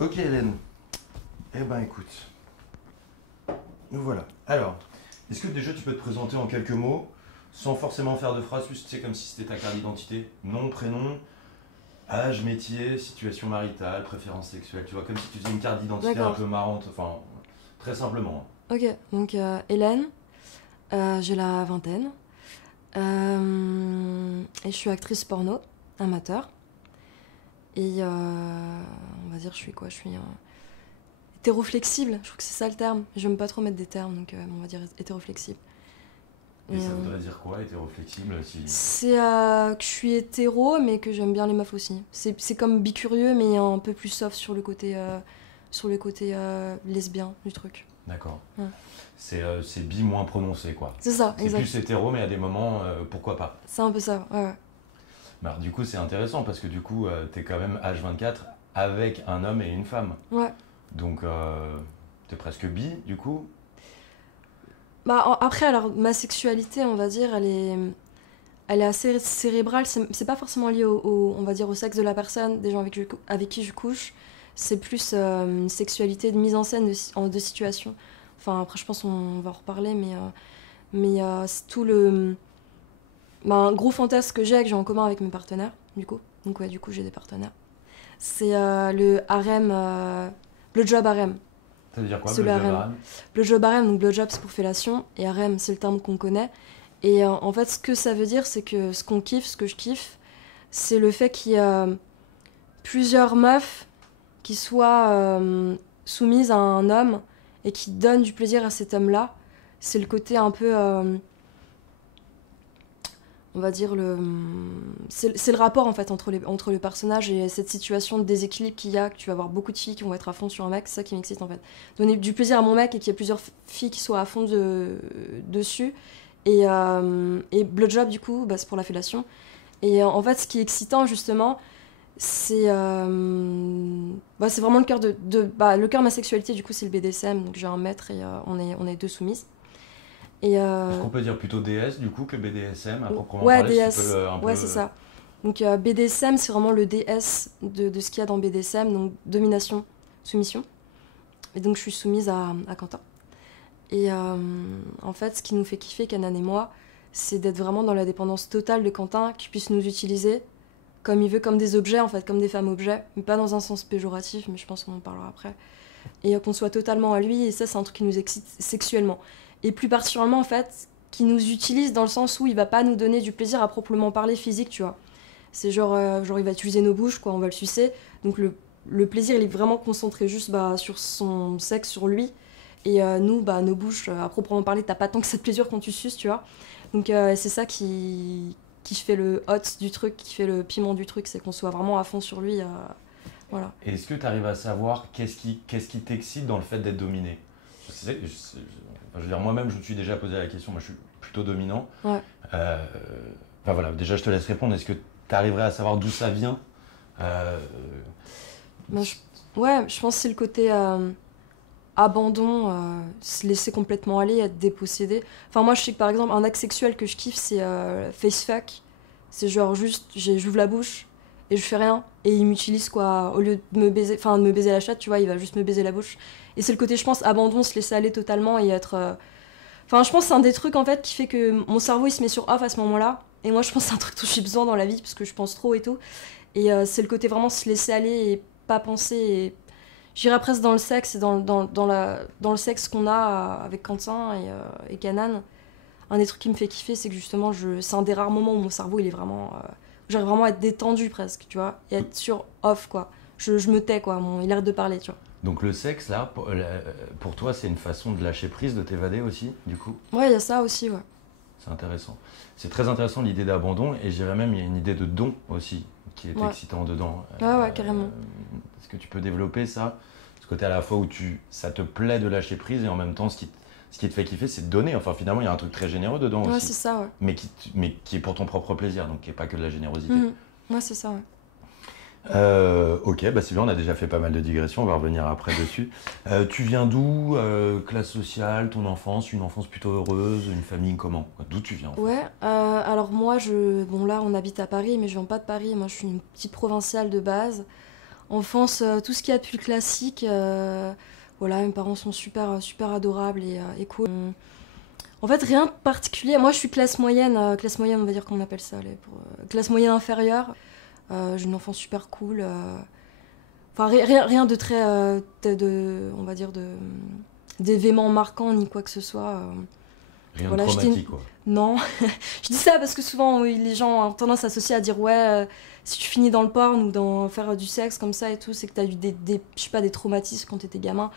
Ok Hélène, eh ben écoute, nous voilà. Alors, est-ce que déjà tu peux te présenter en quelques mots, sans forcément faire de phrases, juste tu sais, comme si c'était ta carte d'identité, nom, prénom, âge, métier, situation maritale, préférence sexuelle, tu vois, comme si tu faisais une carte d'identité un D'accord. peu marrante, enfin, très simplement. Ok, donc Hélène, j'ai la vingtaine. Et je suis actrice porno, amateur. Et on va dire, je suis quoi? Je suis hétéroflexible, je trouve que c'est ça le terme. J'aime pas trop mettre des termes, donc on va dire hétéroflexible. Et Et, ça voudrait dire quoi, hétéroflexible si... c'est que je suis hétéro, mais que j'aime bien les meufs aussi. C'est comme bicurieux, mais un peu plus soft sur le côté lesbien du truc. D'accord. Ouais. C'est bi moins prononcé, quoi. C'est ça, C'est exact. plus hétéro, mais à des moments, pourquoi pas. C'est un peu ça, ouais, ouais. Bah, alors, du coup, c'est intéressant, parce que du coup, t'es quand même H24 avec un homme et une femme. Ouais. Donc, t'es presque bi, du coup. Bah, après, alors, ma sexualité, on va dire, elle est assez cérébrale. C'est pas forcément lié on va dire, au sexe de la personne, des gens avec qui je couche. C'est plus une sexualité de mise en scène de situation. Enfin, après, je pense qu'on va en reparler, mais c'est tout le. Bah, un gros fantasme que j'ai en commun avec mes partenaires, du coup. Donc, ouais, du coup, j'ai des partenaires. C'est le harem, le job harem. Ça veut dire quoi, C'est le blowjob harem. haram? Le job harem, donc blowjob c'est pour fellation, et harem c'est le terme qu'on connaît. Et en fait, ce que ça veut dire, c'est que ce qu'on kiffe, ce que je kiffe, c'est le fait qu'il y a plusieurs meufs qui soient soumises à un homme et qui donnent du plaisir à cet homme-là. C'est le côté un peu, on va dire, c'est le rapport en fait entre le personnage et cette situation de déséquilibre qu'il y a, que tu vas avoir beaucoup de filles qui vont être à fond sur un mec, c'est ça qui m'excite en fait. Donner du plaisir à mon mec et qu'il y ait plusieurs filles qui soient à fond dessus. Et blowjob du coup, bah, c'est pour la fellation. Et en fait, ce qui est excitant justement, c'est vraiment le cœur le cœur de ma sexualité, du coup c'est le BDSM, donc j'ai un maître et on est deux soumises. Et Est-ce qu'on peut dire plutôt DS, du coup, que BDSM, à proprement ouais, parler, si tu peux DS, un ouais peu... c'est ça. Donc BDSM, c'est vraiment le DS de ce qu'il y a dans BDSM, donc domination, soumission. Et donc je suis soumise à Quentin. Et en fait, ce qui nous fait kiffer, Canan et moi, c'est d'être vraiment dans la dépendance totale de Quentin, qu'il puisse nous utiliser comme il veut, comme des objets, en fait, comme des femmes objets, mais pas dans un sens péjoratif, mais je pense qu'on en parlera après. Et qu'on soit totalement à lui, et ça, c'est un truc qui nous excite sexuellement. Et plus particulièrement, en fait, qui nous utilise dans le sens où il va pas nous donner du plaisir à proprement parler physique, tu vois. C'est genre il va utiliser nos bouches, quoi, on va le sucer. Donc le plaisir, il est vraiment concentré juste sur son sexe, sur lui. Et nous, nos bouches, à proprement parler, t'as pas tant que ça de plaisir quand tu suces, tu vois. Donc c'est ça qui fait le hot du truc, qui fait le piment du truc, c'est qu'on soit vraiment à fond sur lui. Voilà. Et est-ce que tu arrives à savoir qu'est-ce qui t'excite dans le fait d'être dominé? Je veux dire, moi-même, je me suis déjà posé la question, moi je suis plutôt dominant. Ouais. Euh, Enfin voilà, déjà je te laisse répondre, est-ce que tu arriverais à savoir d'où ça vient? Euh, Ben, ouais, je pense que c'est le côté abandon, se laisser complètement aller, être dépossédé. Enfin, moi, je sais que par exemple, un acte sexuel que je kiffe, c'est facefuck. C'est genre juste, j'ouvre la bouche et je fais rien. Et il m'utilise, quoi. Au lieu de me baiser, enfin, de me baiser la chatte, tu vois, il va juste me baiser la bouche. Et c'est le côté, je pense, abandon, se laisser aller totalement et être. Enfin, je pense que c'est un des trucs, en fait, qui fait que mon cerveau, il se met sur off à ce moment-là. Et moi, je pense que c'est un truc dont j'ai besoin dans la vie, parce que je pense trop et tout. Et c'est le côté vraiment se laisser aller et pas penser. Et j'irais presque dans le sexe et dans le sexe qu'on a avec Quentin et Canan. Un des trucs qui me fait kiffer, c'est que justement, c'est un des rares moments où mon cerveau, il est vraiment. J'arrive vraiment à être détendu presque, tu vois, et être sur off, quoi. Je me tais, quoi, il arrête de parler, tu vois. donc le sexe, là, pour toi, c'est une façon de lâcher prise, de t'évader aussi, du coup? Ouais, il y a ça aussi, ouais. C'est intéressant. C'est très intéressant l'idée d'abandon, et je dirais même il y a une idée de don aussi, qui est Ouais, excitant dedans. ouais, ouais, carrément. Est-ce que tu peux développer ça? Ce côté à la fois où ça te plaît de lâcher prise, et en même temps, ce qui te fait kiffer, c'est de donner. Enfin, finalement, il y a un truc très généreux dedans Ouais, aussi. c'est ça, ouais. Mais qui est pour ton propre plaisir, donc qui n'est pas que de la générosité. Mhm. Ouais, c'est ça, ouais. Ok, bah c'est bien, on a déjà fait pas mal de digressions, on va revenir après dessus. Tu viens d'où? Classe sociale, ton enfance, une enfance plutôt heureuse, une famille comment? D'où tu viens en fait? Ouais, alors moi, bon là, on habite à Paris, mais je viens pas de Paris. Moi, je suis une petite provinciale de base. Enfance, tout ce qu'il y a de plus classique. Voilà, mes parents sont super adorables et cool. En fait, rien de particulier. Moi, je suis classe moyenne, on va dire qu'on appelle ça, classe moyenne inférieure. J'ai une enfance super cool. Enfin, rien de très, on va dire, d'événements marquants ni quoi que ce soit. Rien Voilà, de traumatique, quoi. Non, je dis ça parce que souvent oui, les gens ont tendance à associer à dire ouais, si tu finis dans le porn ou dans faire du sexe comme ça et tout, c'est que t'as eu je sais pas, des traumatismes quand t'étais gamin.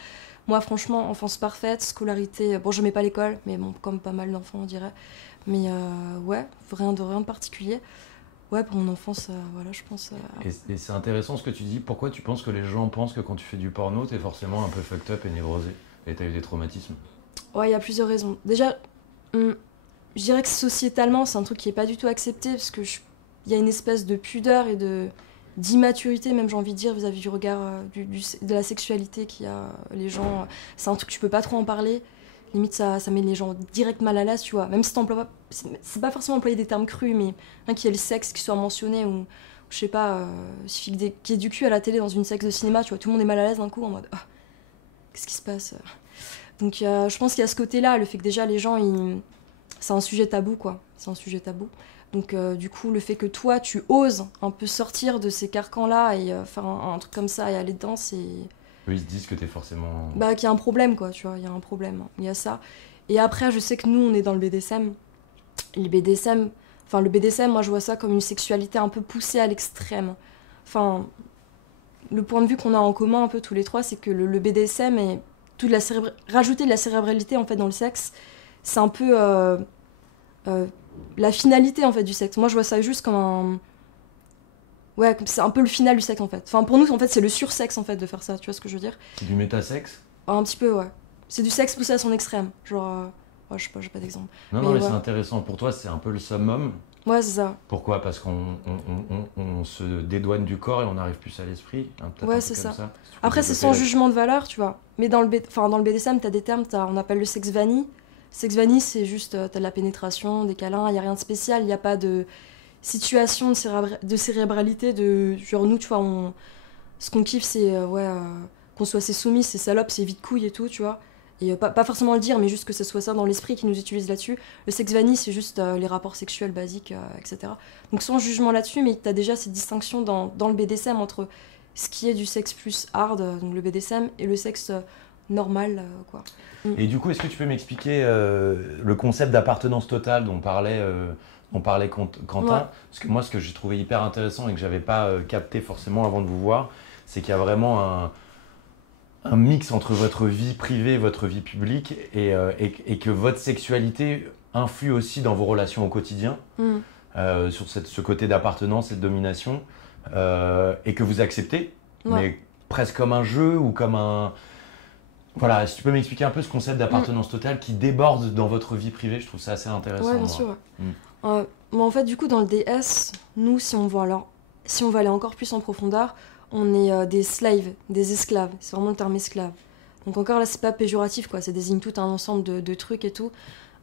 Moi franchement, enfance parfaite, scolarité, bon je mets pas l'école, mais bon comme pas mal d'enfants on dirait. Mais ouais, rien de particulier. Ouais, pour mon enfance, voilà, je pense. Et c'est intéressant ce que tu dis. Pourquoi tu penses que les gens pensent que quand tu fais du porno, t'es forcément un peu fucked up et névrosé et t'as eu des traumatismes? Ouais, il y a plusieurs raisons. Déjà, je dirais que sociétalement, c'est un truc qui est pas du tout accepté parce que il y a une espèce de pudeur et d'immaturité, même j'ai envie de dire, vis-à-vis du regard de la sexualité qu'il y a les gens. C'est un truc que tu peux pas trop en parler. Limite, ça met les gens direct mal à l'aise, tu vois. Même si t'emploies pas, c'est pas forcément employer des termes crus, mais qu'il y ait le sexe qui soit mentionné ou je sais pas, il suffit qu'il y ait du cul à la télé dans une sexe de cinéma, tu vois, tout le monde est mal à l'aise d'un coup en mode qu'est-ce qui se passe. Donc je pense qu'il y a ce côté-là, le fait que déjà les gens, c'est un sujet tabou, quoi. C'est un sujet tabou. Donc du coup, le fait que toi, tu oses un peu sortir de ces carcans-là et faire un truc comme ça et aller dedans, c'est... Eux, ils se disent que t'es forcément... Bah, qu'il y a un problème, quoi, tu vois, il y a un problème. Il y a ça. Et après, je sais que nous, on est dans le BDSM. Le BDSM, moi, je vois ça comme une sexualité un peu poussée à l'extrême. Enfin, le point de vue qu'on a en commun un peu tous les trois, c'est que le BDSM et rajouter de la cérébralité, en fait, dans le sexe, c'est un peu la finalité, en fait, du sexe. Moi, je vois ça juste comme un... Ouais, c'est un peu le final du sexe, en fait. Enfin, pour nous, en fait, c'est le sursexe, en fait, de faire ça, tu vois ce que je veux dire? C'est du métasexe? Un petit peu, ouais. C'est du sexe poussé à son extrême. Genre... ouais, je sais pas, j'ai pas d'exemple. Non, mais ouais. c'est intéressant. Pour toi, c'est un peu le summum. Ouais, c'est ça. Pourquoi? Parce qu'on se dédouane du corps et on n'arrive plus à l'esprit. Ouais, c'est ça. Après, c'est sans jugement de valeur, tu vois. Mais dans le BDSM, t'as des termes, on appelle le sexe vanille. Sexe vanille, c'est juste, t'as de la pénétration, des câlins, y a rien de spécial, y a pas de situation de cérébralité, genre nous, tu vois, ce qu'on kiffe, c'est, qu'on soit assez soumis, c'est salope, c'est vite couille et tout, tu vois. Et pas forcément le dire, mais juste que ce soit ça dans l'esprit qui nous utilise là-dessus. Le sexe vanille, c'est juste les rapports sexuels basiques, etc. Donc sans jugement là-dessus, mais t'as déjà cette distinction dans le BDSM entre ce qui est du sexe plus hard, donc le BDSM, et le sexe normal, quoi. Et du coup, est-ce que tu peux m'expliquer le concept d'appartenance totale dont parlait Quentin? Ouais. Parce que moi, ce que j'ai trouvé hyper intéressant et que j'avais pas capté forcément avant de vous voir, c'est qu'il y a vraiment un mix entre votre vie privée et votre vie publique et que votre sexualité influe aussi dans vos relations au quotidien, sur ce côté d'appartenance et de domination, et que vous acceptez, mais presque comme un jeu ou comme un... Voilà, si tu peux m'expliquer un peu ce concept d'appartenance totale qui déborde dans votre vie privée, je trouve ça assez intéressant. Ouais, bien sûr. Mais en fait, du coup, dans le DS, nous, si on veut aller encore plus en profondeur, on est des slaves, des esclaves. C'est vraiment le terme esclave. Donc encore là, c'est pas péjoratif, quoi. Ça désigne tout un ensemble de trucs et tout.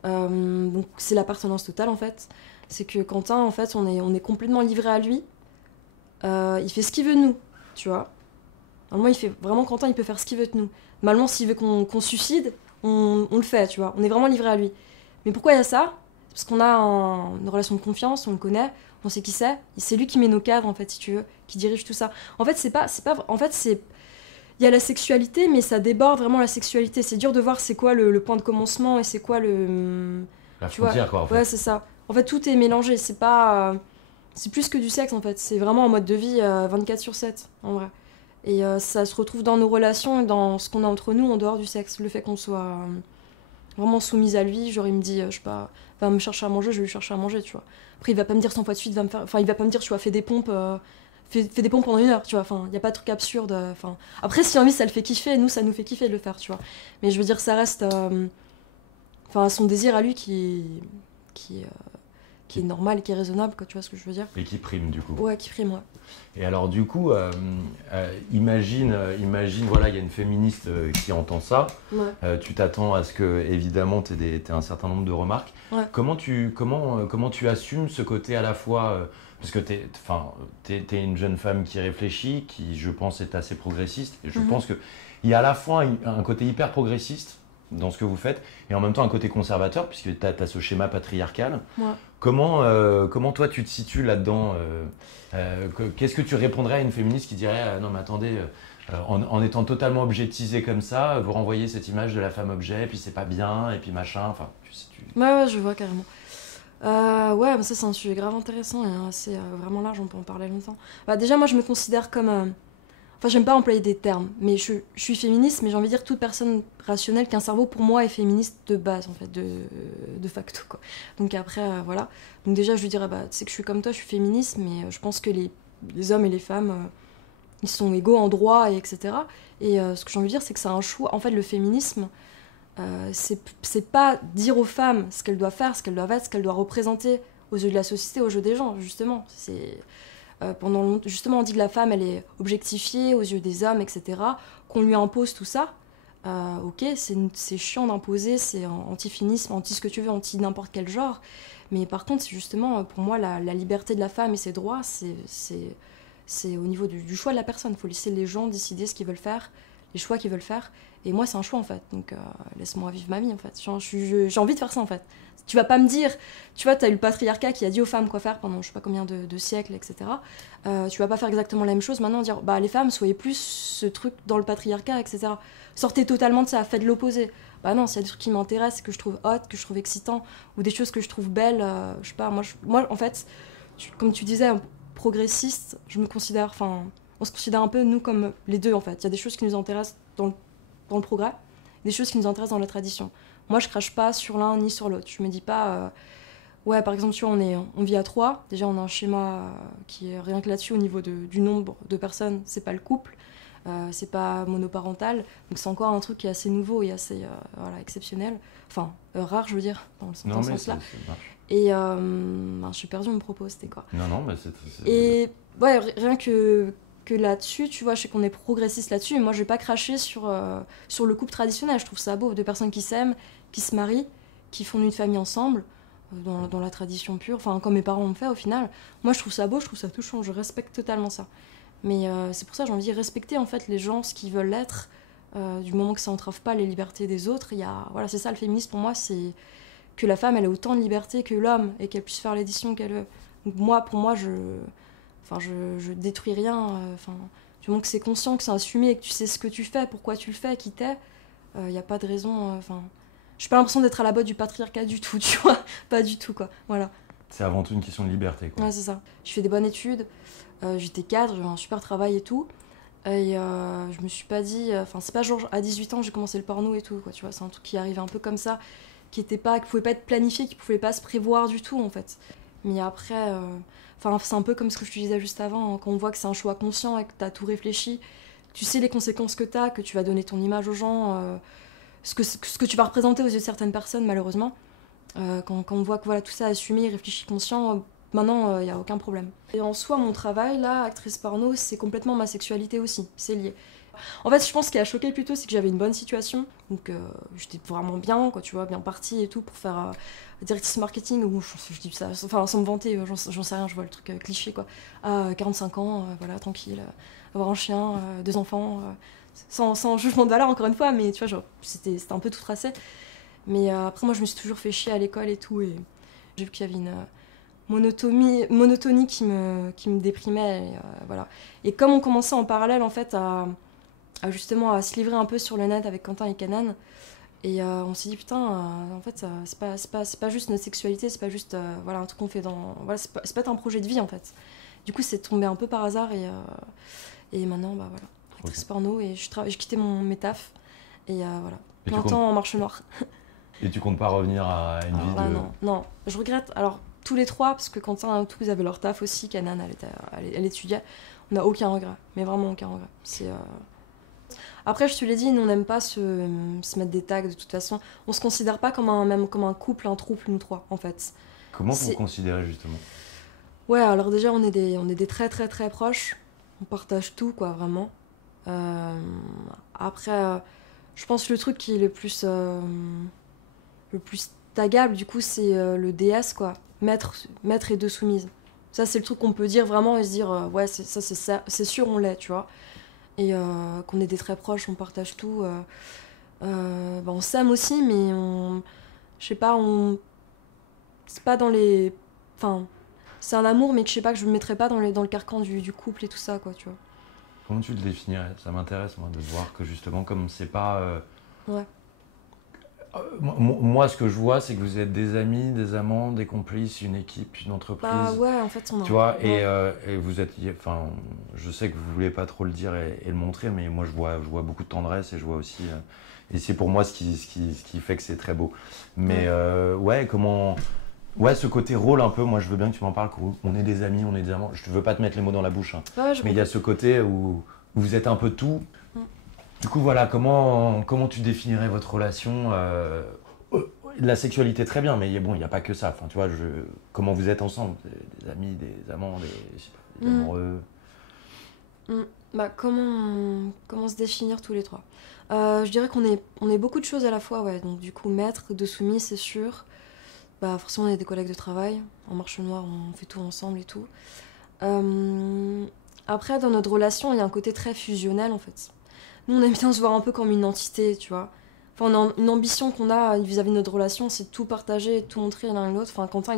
Donc c'est l'appartenance totale, en fait. C'est que Quentin, en fait, on est complètement livré à lui. Il fait ce qu'il veut de nous, tu vois. Normalement, Quentin, il peut faire ce qu'il veut de nous. Normalement, s'il veut qu'on suicide, on le fait, tu vois. On est vraiment livré à lui. Mais pourquoi il y a ça? Parce qu'on a une relation de confiance, on le connaît, on sait qui c'est. C'est lui qui met nos cadres, en fait, si tu veux, qui dirige tout ça. En fait, il y a la sexualité, mais ça déborde vraiment la sexualité. C'est dur de voir c'est quoi le point de commencement et c'est quoi la frontière, quoi, en fait. Ouais, c'est ça. En fait, tout est mélangé. C'est pas... c'est plus que du sexe, en fait. C'est vraiment en mode de vie 24/7, en vrai. Et ça se retrouve dans nos relations et dans ce qu'on a entre nous en dehors du sexe. Le fait qu'on soit vraiment soumise à lui, genre il me dit, je sais pas, va me chercher à manger, je vais lui chercher à manger, tu vois. Après, il va pas me dire 100 fois de suite, il va pas me dire, tu vois, fais des pompes pendant 1 heure, tu vois. Enfin, il y a pas de truc absurde. Enfin, après, si envie, ça le fait kiffer, nous, ça nous fait kiffer de le faire, tu vois. Mais je veux dire, ça reste, son désir à lui qui qui est normal et qui est raisonnable, quoi, tu vois ce que je veux dire. Et qui prime du coup. Ouais, qui prime, ouais. Et alors du coup, imagine, voilà, il y a une féministe qui entend ça. Ouais. Tu t'attends à ce que, évidemment, tu aies un certain nombre de remarques. Ouais. Comment tu assumes ce côté à la fois, parce que t'es une jeune femme qui réfléchit, qui, je pense, est assez progressiste. Et je pense qu'il y a à la fois un côté hyper progressiste dans ce que vous faites, et en même temps un côté conservateur, puisque tu as ce schéma patriarcal. Ouais. Comment toi tu te situes là-dedans qu'est-ce que tu répondrais à une féministe qui dirait non mais attendez, en étant totalement objetisée comme ça, vous renvoyez cette image de la femme objet, et puis c'est pas bien, et puis machin, enfin Ouais, je vois carrément. Ouais, mais ça c'est un sujet grave intéressant et c'est vraiment large, on peut en parler longtemps. Bah, déjà moi je me considère comme... Enfin, j'aime pas employer des termes, mais je suis féministe, mais j'ai envie de dire toute personne rationnelle qui a un cerveau, pour moi, est féministe de base, en fait, de facto, quoi. Donc après, voilà. Donc déjà, je lui dirais, bah, tu sais que je suis comme toi, je suis féministe, mais je pense que les hommes et les femmes, ils sont égaux en droit, et etc. Et ce que j'ai envie de dire, c'est que c'est un choix. En fait, le féminisme, c'est pas dire aux femmes ce qu'elles doivent faire, ce qu'elles doivent être, ce qu'elles doivent représenter aux yeux de la société, aux yeux des gens, justement. Justement, on dit que la femme, elle est objectifiée aux yeux des hommes, etc. Qu'on lui impose tout ça. Ok, c'est chiant d'imposer, c'est anti-féminisme, anti ce que tu veux, anti n'importe quel genre. Mais par contre, justement, pour moi, la liberté de la femme et ses droits, c'est au niveau du choix de la personne. Il faut laisser les gens décider ce qu'ils veulent faire, les choix qu'ils veulent faire. Et moi, c'est un choix, en fait. Donc, laisse-moi vivre ma vie, en fait. J'ai envie de faire ça, en fait. Tu vas pas me dire... Tu vois, t'as eu le patriarcat qui a dit aux femmes quoi faire pendant je sais pas combien de siècles, etc. Tu vas pas faire exactement la même chose maintenant, dire, bah, les femmes, soyez plus ce truc dans le patriarcat, etc. Sortez totalement de ça, faites l'opposé. Bah non, s'il y a des trucs qui m'intéressent, que je trouve hot, que je trouve excitant, ou des choses que je trouve belles, je sais pas, moi en fait, comme tu disais, progressiste, je me considère... Enfin, on se considère un peu, nous, comme les deux, en fait. Il y a des choses qui nous intéressent dans le progrès, des choses qui nous intéressent dans la tradition. Moi, je crache pas sur l'un ni sur l'autre. Je me dis pas... ouais, par exemple, tu vois, on vit à 3. Déjà, on a un schéma qui est rien que là-dessus, au niveau du nombre de personnes. C'est pas le couple, c'est pas monoparental. Donc, c'est encore un truc qui est assez nouveau et assez voilà, exceptionnel. Enfin, rare, je veux dire, dans ce sens-là. Et je suis perdue, mon propos, c'était quoi? Non, mais c'est... Et ouais, rien que là-dessus, tu vois, je sais qu'on est progressiste là-dessus, mais moi je vais pas cracher sur le couple traditionnel. Je trouve ça beau, deux personnes qui s'aiment, qui se marient, qui font une famille ensemble, dans la tradition pure, enfin comme mes parents l'ont fait au final. Moi je trouve ça beau, je trouve ça touchant, je respecte totalement ça. Mais c'est pour ça que j'ai envie de respecter en fait les gens, ce qu'ils veulent être, du moment que ça entrave pas les libertés des autres. Voilà, c'est ça le féminisme pour moi, c'est que la femme elle ait autant de liberté que l'homme et qu'elle puisse faire l'édition qu'elle veut. Donc pour moi, je détruis rien. Du moment que c'est conscient, que c'est assumé et que tu sais ce que tu fais, pourquoi tu le fais, qui t'es, y a pas de raison. J'ai pas l'impression d'être à la botte du patriarcat du tout, tu vois. Pas du tout, quoi. Voilà. C'est avant tout une question de liberté, quoi. Ouais, c'est ça. Je fais des bonnes études, j'étais cadre, j'avais un super travail et tout. Et je me suis pas dit... c'est pas genre à 18 ans j'ai commencé le porno et tout, quoi, tu vois. C'est un truc qui arrivait un peu comme ça, qui pouvait pas être planifié, qui pouvait pas se prévoir du tout, en fait. Mais après... c'est un peu comme ce que je te disais juste avant, hein, quand on voit que c'est un choix conscient et que t'as tout réfléchi, tu sais les conséquences que t'as, que tu vas donner ton image aux gens, ce que tu vas représenter aux yeux de certaines personnes, malheureusement. Quand on voit que voilà, tout ça assumé, réfléchi, conscient, maintenant, il n'y a aucun problème. Et en soi, mon travail, là, actrice porno, c'est complètement ma sexualité aussi, c'est lié. En fait, je pense ce qui a choqué plutôt, c'est que j'avais une bonne situation, donc j'étais vraiment bien, quoi, tu vois, bien partie et tout, pour faire directrice marketing, ou je dis ça, enfin, sans me vanter, j'en sais rien, je vois le truc cliché, quoi. À 45 ans, voilà, tranquille, avoir un chien, 2 enfants, sans jugement de valeur, encore une fois, mais tu vois, genre, c'était un peu tout tracé. Mais après, moi, je me suis toujours fait chier à l'école et tout, et j'ai vu qu'il y avait une monotonie qui me déprimait, et, voilà. Et comme on commençait en parallèle, en fait, justement à se livrer un peu sur le net avec Quentin et Canan, et on s'est dit putain, en fait c'est pas juste notre sexualité, c'est pas juste voilà, un truc qu'on fait dans... Voilà, c'est pas un projet de vie en fait. Du coup c'est tombé un peu par hasard, et maintenant bah voilà, actrice porno, et j'ai quitté mes tafs, et voilà, plein temps en marche noire. Et tu comptes pas revenir à une vie de... Non, je regrette, alors tous les trois, parce que Quentin et tout, ils avaient leur taf aussi, Canan elle étudiait, on n'a aucun regret, mais vraiment aucun regret. Après, je te l'ai dit, nous on n'aime pas se mettre des tags de toute façon. On se considère pas comme un couple, un trouble, nous trois, en fait. Comment vous vous considérez justement? Ouais, alors déjà, on est des très très très proches. On partage tout, quoi, vraiment. Euh, Après, je pense que le truc qui est le plus tagable, du coup, c'est le DS, quoi. Maître et deux soumises. Ça, c'est le truc qu'on peut dire vraiment et se dire, ouais, c'est sûr, on l'est, tu vois. Et qu'on est des très proches, on partage tout. Bah, on s'aime aussi, mais je sais pas, c'est pas dans les. Enfin, c'est un amour, mais que je sais pas, que je me mettrais pas dans le carcan du couple et tout ça, quoi, tu vois. Comment tu le définirais? Ça m'intéresse, moi, de voir que justement, comme c'est pas. Ouais. Moi, ce que je vois, c'est que vous êtes des amis, des amants, des complices, une équipe, une Bah entreprise. ouais, en fait, on a. Tu vois, Ouais. et vous êtes. Enfin, je sais que vous voulez pas trop le dire et le montrer, mais moi, je vois beaucoup de tendresse et je vois aussi. Et c'est pour moi ce qui fait que c'est très beau. Mais Ouais. ouais, comment. Ouais, ce côté rôle un peu, moi je veux bien que tu m'en parles, qu'on est des amis, on est des amants. Je ne veux pas te mettre les mots dans la bouche, hein. Ouais, j'ai Mais il y a compris. ce côté où vous êtes un peu tout. Mm. Du coup, voilà, comment tu définirais votre relation la sexualité, très bien, mais bon, il n'y a pas que ça. Enfin, tu vois, comment vous êtes ensemble? Des amis, des amants, je sais pas, des Mm. amoureux. Mm. Bah, comment se définir tous les trois? Je dirais on est beaucoup de choses à la fois, ouais. Donc, du coup, maître, de soumis, c'est sûr. Bah, forcément, on est des collègues de travail. En marche noire, on fait tout ensemble et tout. Euh, Après, dans notre relation, il y a un côté très fusionnel, en fait. Nous, on aime bien se voir un peu comme une entité, tu vois. Enfin, une ambition qu'on a vis-à-vis de notre relation, c'est de tout partager, de tout montrer l'un et l'autre. Enfin, Quentin,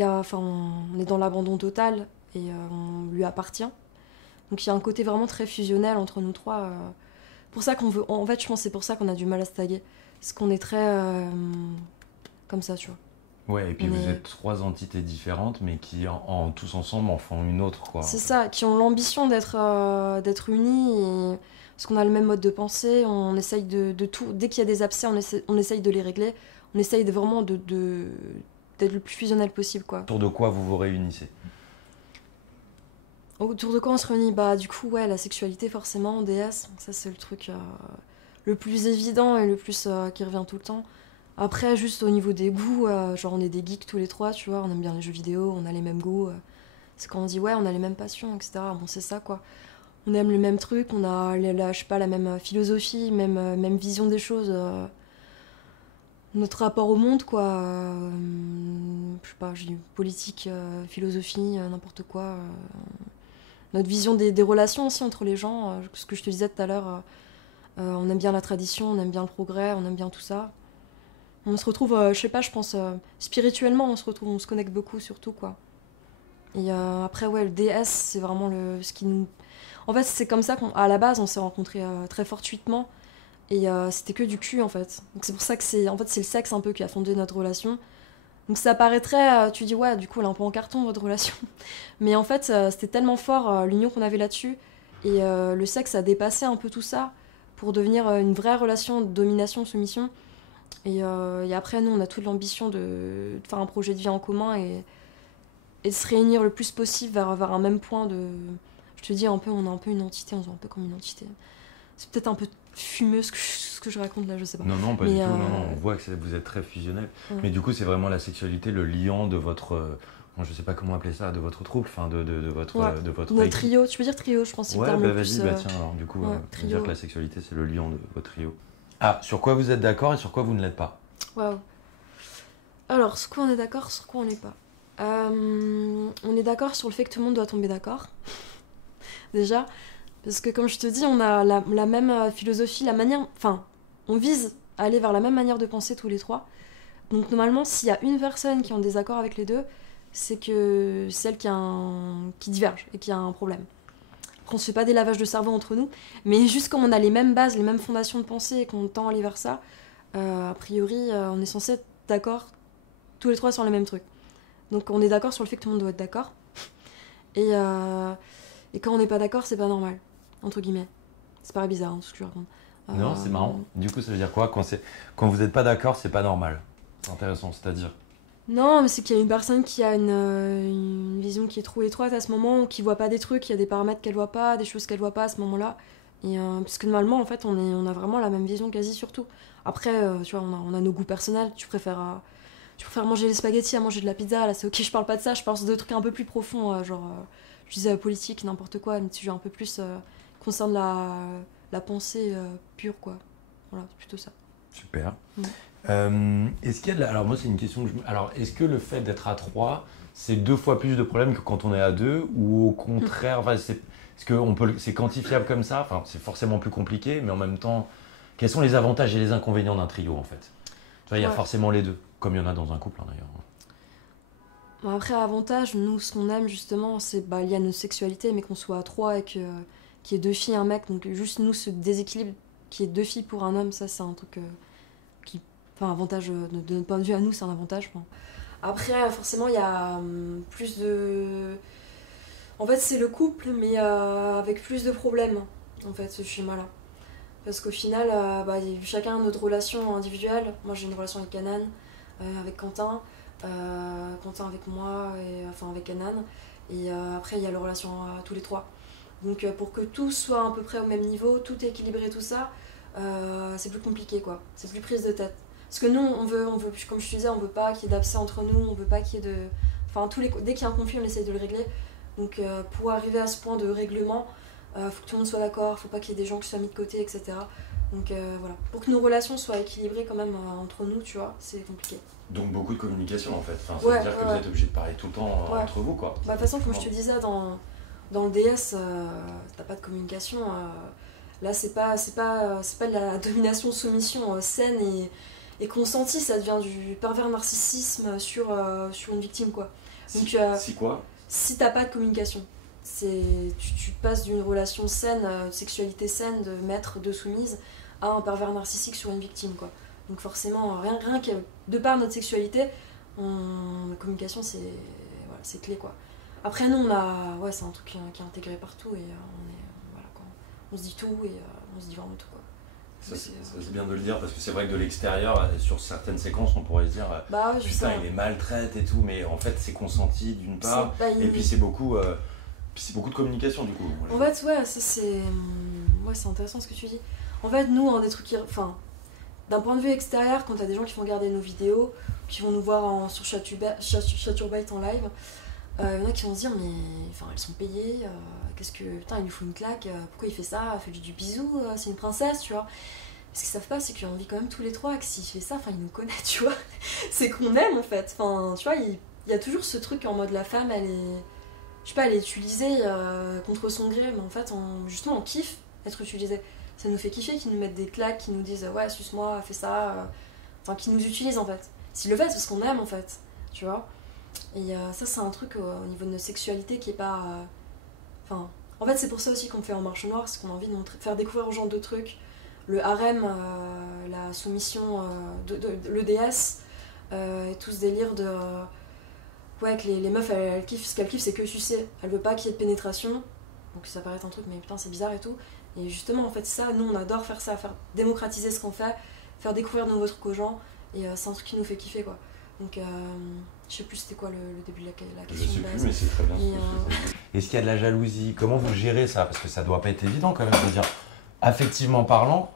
enfin, on est dans l'abandon total et on lui appartient. Donc il y a un côté vraiment très fusionnel entre nous trois. Pour ça qu'on veut. En fait, je pense que c'est pour ça qu'on a du mal à se taguer. Parce qu'on est très. Comme ça, tu vois. Ouais, et puis On vous est. êtes trois entités différentes, mais qui tous ensemble en font une autre, quoi. C'est ça, qui ont l'ambition d'être unis. Parce qu'on a le même mode de pensée. On essaye de tout. Dès qu'il y a des abcès, on essaye de les régler. On essaye vraiment d'être le plus fusionnel possible, quoi. Autour de quoi vous vous réunissez? Autour de quoi on se réunit? Bah, du coup, ouais, la sexualité, forcément, DS. Ça, c'est le truc le plus évident et le plus qui revient tout le temps. Après, juste au niveau des goûts, genre on est des geeks tous les trois, tu vois, on aime bien les jeux vidéo, on a les mêmes goûts. C'est quand on dit ouais, on a les mêmes passions, etc. Bon, c'est ça quoi. On aime le même truc, on a, je sais pas, la même philosophie, même vision des choses. Notre rapport au monde, quoi. Je sais pas, j'ai dit politique, philosophie, n'importe quoi. Notre vision des relations aussi entre les gens, ce que je te disais tout à l'heure. On aime bien la tradition, on aime bien le progrès, on aime bien tout ça. On se retrouve, je sais pas, je pense, spirituellement, on se retrouve, on se connecte beaucoup, surtout, quoi. Et après, ouais, le DS, c'est vraiment ce qui nous. En fait, c'est comme ça qu'à la base, on s'est rencontrés très fortuitement. Et c'était que du cul, en fait. Donc c'est pour ça que en fait, c'est le sexe un peu qui a fondé notre relation. Donc ça paraîtrait, tu dis, ouais, du coup, elle est un peu en carton, votre relation. Mais en fait, c'était tellement fort, l'union qu'on avait là-dessus. Et le sexe a dépassé un peu tout ça pour devenir une vraie relation de domination-soumission. Et après, nous, on a toute l'ambition de faire un projet de vie en commun et de se réunir le plus possible vers un même point de. Je te dis, un peu, on est un peu une entité, on se voit un peu comme une entité. C'est peut-être un peu fumeux ce que je raconte là, je sais pas. Non, non, pas du Mais tout. Non, non, on voit que vous êtes très fusionnel. ouais. Mais du coup, c'est vraiment la sexualité, le liant de votre. Bon, je sais pas comment appeler ça, de votre troupe, enfin Ouais. de votre Notre équipe. trio, tu peux dire trio, je pense que c'est le Ouais, terme bah le vas-y, plus. bah tiens, alors du coup, Ouais, on va dire trio. que la sexualité, c'est le liant de votre trio. Ah, sur quoi vous êtes d'accord et sur quoi vous ne l'êtes pas? Waouh. Alors, sur quoi on est d'accord, sur quoi on n'est pas. On est d'accord sur le fait que tout le monde doit tomber d'accord, déjà. Parce que comme je te dis, on a la même philosophie, la manière. Enfin, on vise à aller vers la même manière de penser tous les trois. Donc normalement, s'il y a une personne qui est en désaccord avec les deux, c'est que celle qui diverge et qui a un problème. Après, on se fait pas des lavages de cerveau entre nous, mais juste comme on a les mêmes bases, les mêmes fondations de pensée et qu'on tend à aller vers ça, a priori, on est censé être d'accord tous les trois sur le même truc. Donc on est d'accord sur le fait que tout le monde doit être d'accord. Et quand on n'est pas d'accord, c'est pas normal, entre guillemets. C'est pas bizarre, hein, ce que je raconte. Non, c'est marrant. Du coup, ça veut dire quoi? Quand vous n'êtes pas d'accord, c'est pas normal. C'est intéressant, c'est-à-dire. Non, mais c'est qu'il y a une personne qui a une vision qui est trop étroite à ce moment, ou qui voit pas des trucs, il y a des paramètres qu'elle voit pas, des choses qu'elle voit pas à ce moment-là. Et parce que normalement, en fait, on a vraiment la même vision quasi sur tout. Après, tu vois, on a nos goûts personnels. tu préfères manger les spaghettis à manger de la pizza, là c'est ok, je parle pas de ça, je pense de trucs un peu plus profonds, je disais politique, n'importe quoi, mais tu un peu plus concerne la pensée pure, quoi. Voilà, c'est plutôt ça. Super. Est-ce qu'il y a alors moi c'est une question que alors est-ce que le fait d'être à 3 c'est 2 fois plus de problèmes que quand on est à 2 ou au contraire enfin, est-ce que c'est quantifiable comme ça, enfin c'est forcément plus compliqué mais en même temps quels sont les avantages et les inconvénients d'un trio en fait? Tu vois, il y a forcément les deux comme il y en a dans un couple hein, d'ailleurs. Bon, après avantage, nous ce qu'on aime justement c'est il y a notre sexualité mais qu'on soit à 3 et qu'il y ait 2 filles et un mec, donc juste nous ce déséquilibre qu'il y ait 2 filles pour un homme, ça c'est un truc avantage de notre point de vue à nous, c'est un avantage. Enfin. Après, forcément, il y a plus de... En fait, c'est le couple, mais avec plus de problèmes, en fait, ce schéma-là. Parce qu'au final, chacun a notre relation individuelle. Moi, j'ai une relation avec Canan, avec Quentin, Quentin avec moi, avec Canan. Et après, il y a la relation à tous les 3. Donc, pour que tout soit à peu près au même niveau, tout équilibré, tout ça, c'est plus compliqué, quoi. C'est plus prise de tête. Parce que nous, on veut, comme je te disais, on veut pas qu'il y ait d'abcès entre nous, on veut pas qu'il y ait de... Enfin, dès qu'il y a un conflit, on essaye de le régler. Donc, pour arriver à ce point de règlement, faut que tout le monde soit d'accord, faut pas qu'il y ait des gens qui soient mis de côté, etc. Donc, voilà. Pour que nos relations soient équilibrées quand même entre nous, tu vois, c'est compliqué. Donc, beaucoup de communication, en fait. Enfin, ça veut dire que vous êtes obligé de parler tout le temps entre vous, quoi. De toute façon, comme je te disais, dans le DS, t'as pas de communication... Là, c'est pas de la domination-soumission saine et consentie, ça devient du pervers narcissisme sur une victime, quoi. Donc, c'est quoi ? Si t'as pas de communication, tu passes d'une relation saine, de sexualité saine, de maître, de soumise, à un pervers narcissique sur une victime, quoi. Donc forcément, rien que de par notre sexualité, la communication, c'est clé, quoi. Après, nous, c'est un truc qui est intégré partout et on se dit tout et on se dit vraiment tout, quoi. Ça, c'est bien de le dire parce que c'est vrai que de l'extérieur, sur certaines séquences, on pourrait se dire putain, il les maltraite et tout, mais en fait, c'est consenti d'une part, et puis c'est beaucoup de communication du coup. En fait, ça c'est intéressant ce que tu dis. En fait, nous, des trucs d'un point de vue extérieur, quand t'as des gens qui vont regarder nos vidéos, qui vont nous voir sur Chaturbate en live, il y en a qui vont se dire mais elles sont payées, qu'est-ce que putain il lui faut une claque, pourquoi il fait ça, fait du bisou, c'est une princesse, tu vois. Ce qu'ils savent pas, c'est qu'on vit quand même tous les 3, que s'il fait ça, il nous connaît, tu vois. C'est qu'on aime en fait, tu vois, il y a toujours ce truc en mode la femme elle est utilisée contre son gré, mais en fait justement on kiffe être utilisée. Ça nous fait kiffer qu'ils nous mettent des claques, qu'ils nous disent ouais suce-moi, fais ça, qu'ils nous utilisent en fait. S'ils le font, c'est parce qu'on aime en fait, tu vois. Et ça c'est un truc au niveau de notre sexualité qui est pas... en fait c'est pour ça aussi qu'on fait En Marche Noire, c'est qu'on a envie de faire découvrir aux gens deux trucs. Le harem, la soumission, l'EDS, et tout ce délire de... que les meufs elles kiffent, ce qu'elles kiffent c'est que sucer. Elles veulent pas qu'il y ait de pénétration, donc ça paraît un truc mais putain c'est bizarre et tout. Et justement en fait ça, nous on adore faire ça, faire démocratiser ce qu'on fait, faire découvrir de nouveaux trucs aux gens, et c'est un truc qui nous fait kiffer, quoi. Donc je sais plus c'était quoi le début de la question. Je sais plus, mais c'est très bien. Est-ce qu'il y a de la jalousie? Comment vous gérez ça? Parce que ça doit pas être évident quand même, je veux dire, affectivement parlant,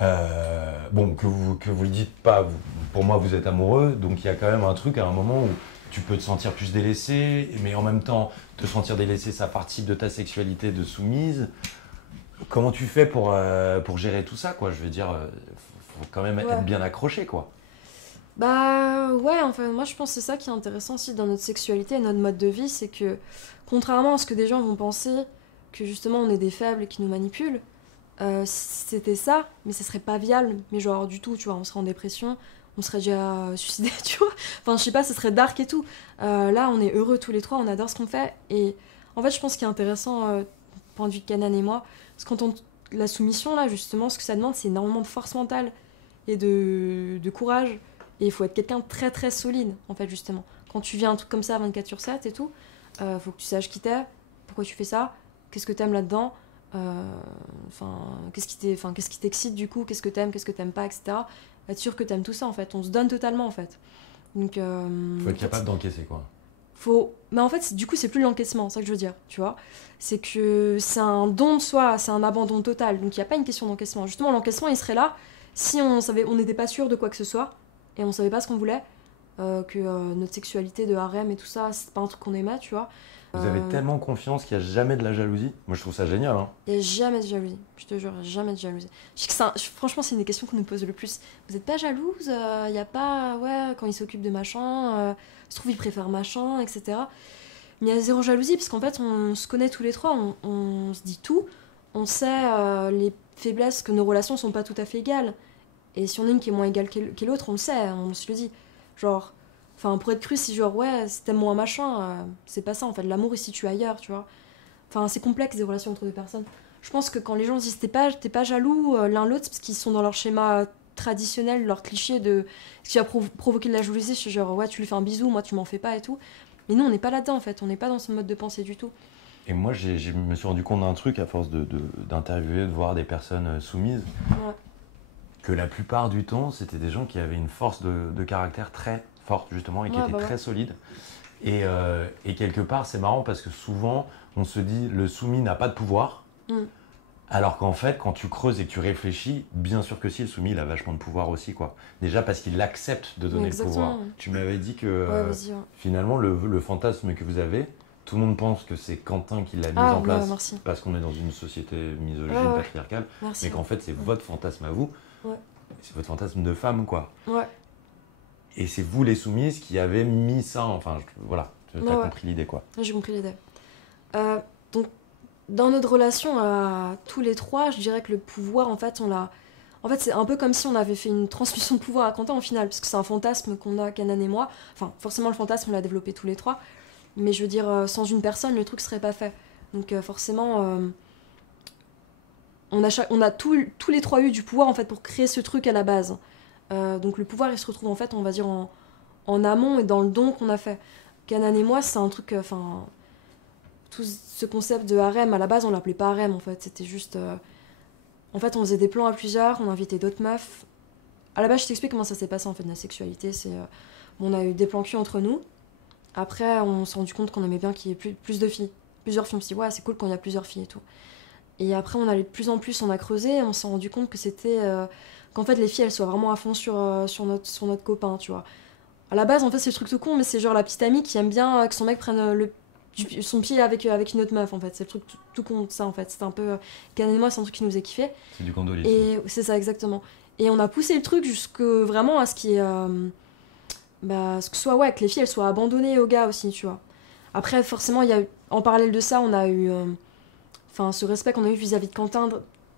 que vous le dites pas, pour moi vous êtes amoureux, donc il y a quand même un truc à un moment où tu peux te sentir plus délaissé, mais en même temps te sentir délaissé ça participe de ta sexualité de soumise. Comment tu fais pour gérer tout ça, quoi? Je veux dire, faut quand même être bien accroché, quoi. Moi je pense que c'est ça qui est intéressant aussi dans notre sexualité et notre mode de vie, c'est que contrairement à ce que des gens vont penser, que justement on est des faibles et qui nous manipulent, si c'était ça, mais ça serait pas viable, mais genre du tout, tu vois, on serait en dépression, on serait déjà suicidé, tu vois, je sais pas, ce serait dark et tout. Là on est heureux tous les 3, on adore ce qu'on fait, et en fait je pense qu'il est intéressant, point de vue de Canan et moi, parce que quand la soumission là justement, ce que ça demande c'est énormément de force mentale et de courage. Et il faut être quelqu'un de très très solide, en fait, justement. Quand tu vis un truc comme ça 24/7 et tout, faut que tu saches qui t'es, pourquoi tu fais ça, qu'est-ce que t'aimes là-dedans, qu'est-ce qui t'excite du coup, qu'est-ce que t'aimes pas, etc. Être sûr que t'aimes tout ça, en fait. On se donne totalement, en fait. Donc, faut être capable d'encaisser, quoi. Mais en fait, du coup, c'est plus l'encaissement, c'est ça que je veux dire, tu vois. C'est que c'est un don de soi, c'est un abandon total. Donc, il n'y a pas une question d'encaissement. Justement, l'encaissement, il serait là si on n'était pas sûr de quoi que ce soit. Et on savait pas ce qu'on voulait, que notre sexualité de harem et tout ça, c'est pas un truc qu'on aimait, tu vois. Vous avez tellement confiance qu'il n'y a jamais de la jalousie. Moi, je trouve ça génial. Hein. Il n'y a jamais de jalousie, je te jure, jamais de jalousie. Je sais que franchement, c'est une des questions qu'on nous pose le plus. Vous n'êtes pas jalouse? Il n'y a pas, ouais, quand il s'occupe de machin, se trouve il préfère machin, etc. Mais il y a zéro jalousie, parce qu'en fait, on se connaît tous les trois, on se dit tout, on sait les faiblesses, que nos relations sont pas tout à fait égales. Et si on a une qui est moins égale que l'autre, on le sait, on se le dit. Genre, enfin, pour être cru, si genre, ouais, si t'aimes moins machin, c'est pas ça, en fait. L'amour, il se situe ailleurs, tu vois. Enfin, c'est complexe, des relations entre deux personnes. Je pense que quand les gens disent t'es pas jaloux l'un l'autre, c'est parce qu'ils sont dans leur schéma traditionnel, leur cliché de ce qui va provoquer de la jalousie. Je suis genre, ouais, tu lui fais un bisou, moi, tu m'en fais pas et tout. Mais nous, on n'est pas là-dedans, en fait. On n'est pas dans ce mode de pensée du tout. Et moi, je me suis rendu compte d'un truc à force d'interviewer, de voir des personnes soumises, Ouais. que la plupart du temps, c'était des gens qui avaient une force de caractère très forte, justement, et qui étaient très solides. Et quelque part, c'est marrant parce que souvent, on se dit le soumis n'a pas de pouvoir. Alors qu'en fait, quand tu creuses et que tu réfléchis, bien sûr que si, le soumis, il a vachement de pouvoir aussi, quoi. Déjà parce qu'il accepte de donner le pouvoir. Tu m'avais dit que finalement, le fantasme que vous avez, tout le monde pense que c'est Quentin qui l'a mis en place parce qu'on est dans une société misogyne, patriarcale, mais qu'en fait, c'est votre fantasme à vous. C'est votre fantasme de femme, quoi. Et c'est vous, les soumises, qui avez mis ça, enfin, voilà, tu as compris l'idée, quoi. J'ai compris l'idée. Donc, dans notre relation à tous les trois, je dirais que le pouvoir, en fait, En fait, c'est un peu comme si on avait fait une transmission de pouvoir à Quentin, au final, parce que c'est un fantasme qu'on a, Canan et moi. Enfin, forcément, le fantasme, on l'a développé tous les trois. Mais je veux dire, sans une personne, le truc serait pas fait. Donc, forcément, on a tous les trois eu du pouvoir, en fait, pour créer ce truc à la base. Donc, le pouvoir, il se retrouve, en fait, on va dire, en amont et dans le don qu'on a fait. Canan et moi, c'est un truc... tout ce concept de harem, à la base, on l'appelait pas harem, en fait. C'était juste... En fait, on faisait des plans à plusieurs, on invitait d'autres meufs. À la base, je t'explique comment ça s'est passé, en fait, la sexualité. C'est... on a eu des plans cul entre nous. Après, on s'est rendu compte qu'on aimait bien qu'il y ait plus de filles. Plusieurs filles, on s'est dit, ouais, c'est cool quand il y a plusieurs filles et tout. Et après, on allait de plus en plus, on a creusé, et on s'est rendu compte que c'était... qu'en fait, les filles, elles soient vraiment à fond sur notre copain, tu vois. À la base, en fait, c'est le truc tout con, mais c'est genre la petite amie qui aime bien que son mec prenne son pied avec une autre meuf, en fait. C'est le truc tout con, ça, en fait. C'était un peu... Canan et moi, c'est un truc qui nous faisait kiffer. C'est du condolisme. Et c'est ça, exactement. Et on a poussé le truc jusque vraiment à ce qui est... ce que soit, ouais, que les filles, elles soient abandonnées aux gars aussi, tu vois. Après, forcément, en parallèle de ça, on a eu... ce respect qu'on a eu vis-à-vis de Quentin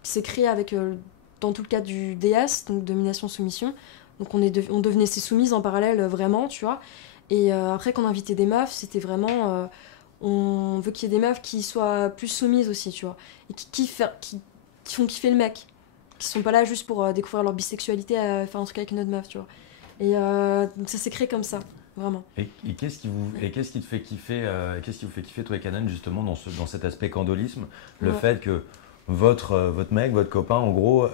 qui s'est créé avec... dans tout le cadre du DS, donc domination-soumission. Donc on devenait ses soumises en parallèle, vraiment, tu vois. Et après, quand on invitait des meufs, c'était vraiment... on veut qu'il y ait des meufs qui soient plus soumises aussi, tu vois. Et qui font kiffer le mec. Qui sont pas là juste pour découvrir leur bisexualité, faire un truc avec une autre meuf, tu vois. Et donc ça s'est créé comme ça, vraiment. Et qu'est-ce qui te fait kiffer, qu'est-ce qui vous fait kiffer, toi et Canan, justement, dans cet aspect candolisme, le fait que votre mec, votre copain, en gros,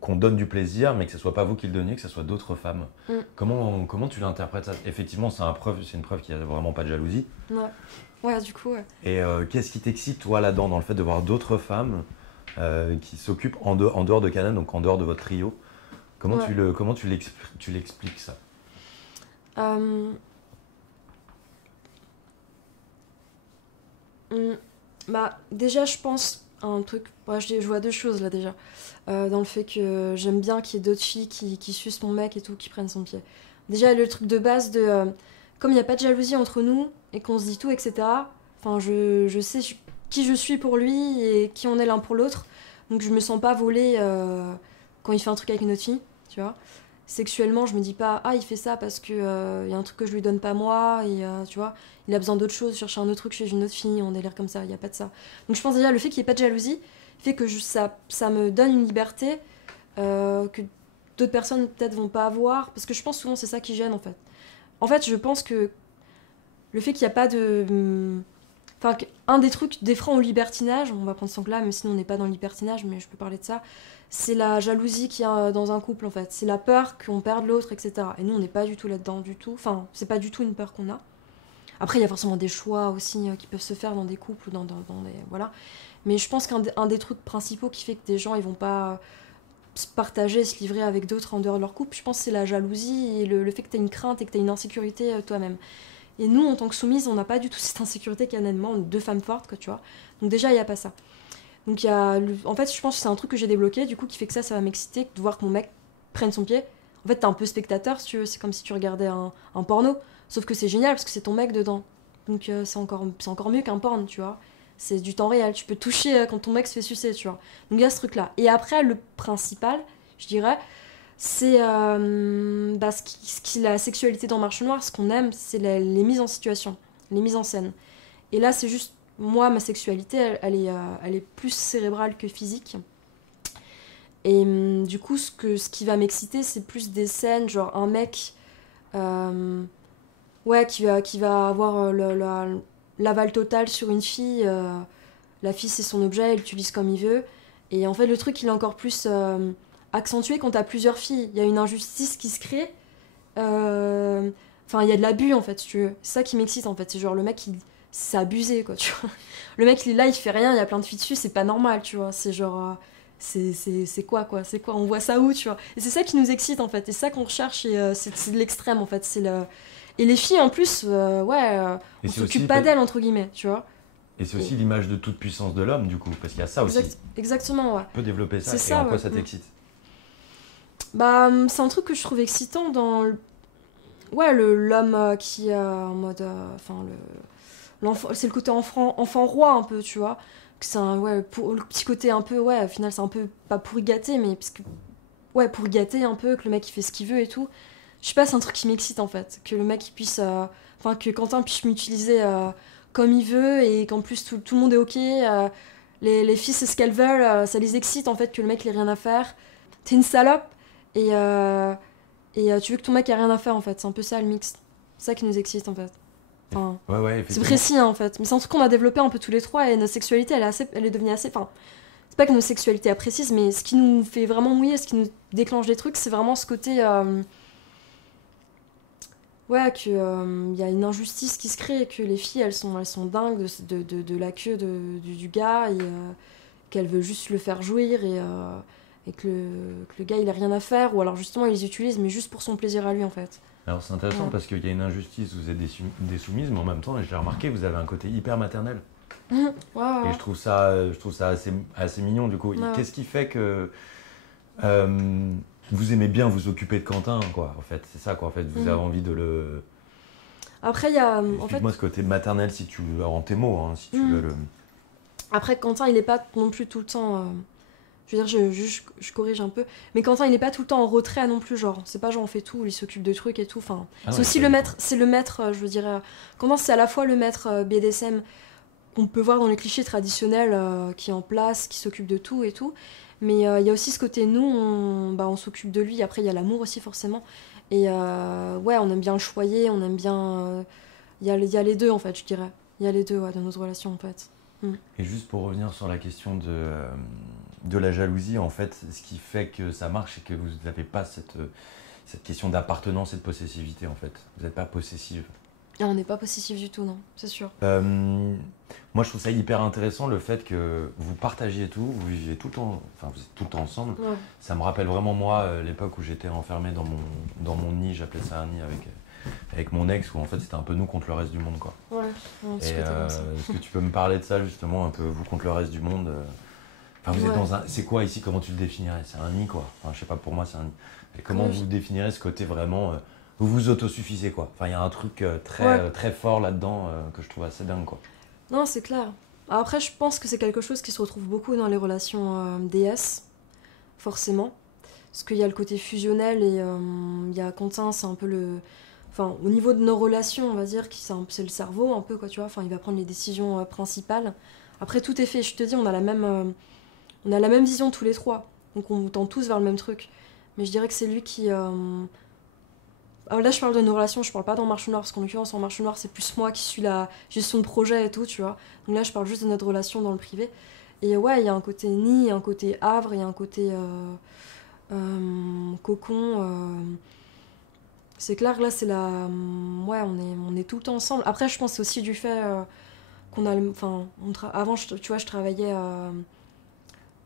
qu'on donne du plaisir, mais que ce soit pas vous qui le donniez, que ce soit d'autres femmes. Comment tu l'interprètes ça? Effectivement, c'est une preuve qu'il n'y a vraiment pas de jalousie. Ouais, du coup, ouais. Et qu'est-ce qui t'excite, toi, là-dedans, dans le fait de voir d'autres femmes qui s'occupent en dehors de Canan, donc en dehors de votre trio? Comment tu l'expliques, ça? Déjà, je pense à un truc... Ouais, je vois deux choses, là, déjà. Dans le fait que j'aime bien qu'il y ait d'autres filles qui sucent mon mec et tout, qui prennent son pied. Déjà, le truc de base de... comme il n'y a pas de jalousie entre nous, et qu'on se dit tout, etc., enfin, je sais qui je suis pour lui, et qui on est l'un pour l'autre. Donc, je me sens pas volée quand il fait un truc avec une autre fille, tu vois. Sexuellement, je me dis pas il fait ça parce que y a un truc que je lui donne pas moi, et tu vois, il a besoin d'autre chose, chercher un autre truc chez une autre fille, on délire comme ça, il y a pas de ça. Donc je pense déjà le fait qu'il y ait pas de jalousie fait que ça me donne une liberté que d'autres personnes peut-être vont pas avoir, parce que je pense souvent c'est ça qui gêne, en fait. En fait, je pense que le fait qu'il y a pas de... Enfin, un des trucs, des freins au libertinage, on va prendre ce là, même si on n'est pas dans le libertinage, mais je peux parler de ça, c'est la jalousie qu'il y a dans un couple, en fait. C'est la peur qu'on perde l'autre, etc. Et nous, on n'est pas du tout là-dedans, du tout. Enfin, c'est pas du tout une peur qu'on a. Après, il y a forcément des choix aussi qui peuvent se faire dans des couples, dans des... Voilà. Mais je pense qu'un des trucs principaux qui fait que des gens, ils vont pas se partager, se livrer avec d'autres en dehors de leur couple. Je pense que c'est la jalousie et le fait que tu aies une crainte et que tu aies une insécurité toi-même. Et nous, en tant que soumises, on n'a pas du tout cette insécurité qu'il y a nanement. On est 2 femmes fortes, quoi, tu vois. Donc déjà, il n'y a pas ça. Donc en fait, je pense que c'est un truc que j'ai débloqué, du coup, qui fait que ça va m'exciter, de voir que mon mec prenne son pied. En fait, t'es un peu spectateur, si tu veux. C'est comme si tu regardais un porno. Sauf que c'est génial, parce que c'est ton mec dedans. Donc c'est encore mieux qu'un porn, tu vois. C'est du temps réel. Tu peux toucher quand ton mec se fait sucer, tu vois. Donc il y a ce truc-là. Et après, le principal, je dirais, c'est la sexualité dans Marche Noire. Ce qu'on aime, c'est les mises en situation, les mises en scène. Et là, c'est juste, moi, ma sexualité, elle est plus cérébrale que physique. Et du coup, ce qui va m'exciter, c'est plus des scènes, genre un mec qui va avoir l'aval total sur une fille. La fille, c'est son objet, il l'utilise comme il veut. Et en fait, le truc, il est encore plus accentué quand t'as plusieurs filles. Il y a une injustice qui se crée. Enfin, il y a de l'abus, en fait, si tu veux. C'est ça qui m'excite, en fait. C'est genre, le mec, c'est abusé, quoi, tu vois. Le mec, il est là, il fait rien, il y a plein de filles dessus, c'est pas normal, tu vois. C'est genre... c'est quoi, quoi. C'est quoi, on voit ça où, tu vois. Et c'est ça qui nous excite, en fait. Et c'est ça qu'on recherche, et c'est de l'extrême, en fait. Et les filles, en plus, on s'occupe pas d'elles, entre guillemets, tu vois. Et c'est aussi l'image de toute puissance de l'homme, du coup, parce qu'il y a ça aussi. Exactement, ouais. Tu peux développer ça, c'est et ça, en quoi ça t'excite? Bah, c'est un truc que je trouve excitant dans l'homme qui en mode l'enfant, c'est le côté enfant roi un peu, tu vois, que c'est le petit côté un peu au final c'est un peu pas pourri gâté, mais parce que pourri gâté un peu, que le mec il fait ce qu'il veut et tout. Je sais pas, c'est un truc qui m'excite en fait, que le mec il puisse que Quentin puisse m'utiliser comme il veut, et qu'en plus tout le monde est ok, les filles c'est ce qu'elles veulent, ça les excite en fait, que le mec il ait rien à faire. T'es une salope, et tu veux que ton mec ait rien à faire en fait, c'est un peu ça le mix. C'est ça qui nous excite en fait. Enfin, c'est précis en fait, mais c'est un truc qu'on a développé un peu tous les trois, et notre sexualité elle est devenue assez. Enfin, c'est pas que notre sexualité est précise, mais ce qui nous fait vraiment mouiller, ce qui nous déclenche des trucs, c'est vraiment ce côté. Que y a une injustice qui se crée, et que les filles elles sont dingues de la queue du gars, et qu'elles veulent juste le faire jouir, et que le gars il a rien à faire, ou alors justement ils les utilisent mais juste pour son plaisir à lui en fait. Alors c'est intéressant parce qu'il y a une injustice, vous êtes des soumises, mais en même temps, et j'ai remarqué, vous avez un côté hyper maternel. Et je trouve ça assez mignon du coup. Qu'est-ce qui fait que vous aimez bien vous occuper de Quentin, quoi, en fait? C'est ça, quoi, en fait, vous avez envie de le... Après, il y a... Explique-moi ce côté maternel, si tu veux, en tes mots, hein, si tu veux le... Après, Quentin, il n'est pas non plus tout le temps... Je veux dire, je corrige un peu. Mais Quentin, il n'est pas tout le temps en retrait non plus, genre. C'est pas genre on fait tout, il s'occupe de trucs et tout. Enfin, c'est aussi le maître, je veux dire... Quentin, c'est à la fois le maître BDSM qu'on peut voir dans les clichés traditionnels, qui est en place, qui s'occupe de tout et tout. Mais il y a aussi ce côté, nous, on s'occupe de lui. Après, il y a l'amour aussi, forcément. Et on aime bien le choyer, on aime bien... Il y a les deux, en fait, je dirais. Il y a les deux, dans notre relation, en fait. Et juste pour revenir sur la question de la jalousie, en fait, ce qui fait que ça marche, c'est que vous n'avez pas cette question d'appartenance et de possessivité, en fait. Vous n'êtes pas possessive. Ah, on n'est pas possessif du tout, non, c'est sûr. Moi, je trouve ça hyper intéressant, le fait que vous partagiez tout, vous viviez tout le temps, enfin, vous êtes tout le temps ensemble. Ouais. Ça me rappelle vraiment, moi, l'époque où j'étais enfermé dans mon nid, j'appelais ça un nid avec mon ex, où en fait, c'était un peu nous contre le reste du monde, quoi. Ouais, et est-ce que tu peux me parler de ça, justement, un peu vous contre le reste du monde Enfin, vous êtes dans un... C'est quoi, ici, comment tu le définirais? C'est un nid, quoi. Enfin, je sais pas, pour moi, c'est un nid. Et comment vous définirez ce côté vraiment... vous vous autosuffisez, quoi. Enfin, il y a un truc très fort là-dedans que je trouve assez dingue, quoi. Non, c'est clair. Après, je pense que c'est quelque chose qui se retrouve beaucoup dans les relations DS, forcément. Parce qu'il y a le côté fusionnel, et il y a Quentin, c'est un peu le... Enfin, au niveau de nos relations, on va dire, c'est le cerveau, un peu, quoi, tu vois. Enfin, il va prendre les décisions principales. Après, tout est fait. Je te dis, on a la même vision tous les trois. Donc, on tend tous vers le même truc. Mais je dirais que c'est lui qui... Alors là, je parle de nos relations, je parle pas dans Marche Noire, parce qu'en l'occurrence, en Marche Noire, c'est plus moi qui suis la gestion de projet et tout, tu vois. Donc là, je parle juste de notre relation dans le privé. Et il y a un côté nid, il y a un côté havre, il y a un côté cocon. C'est clair que là, c'est la... on est tout le temps ensemble. Après, je pense que c'est aussi du fait qu'on a... Enfin, avant, tu vois, je travaillais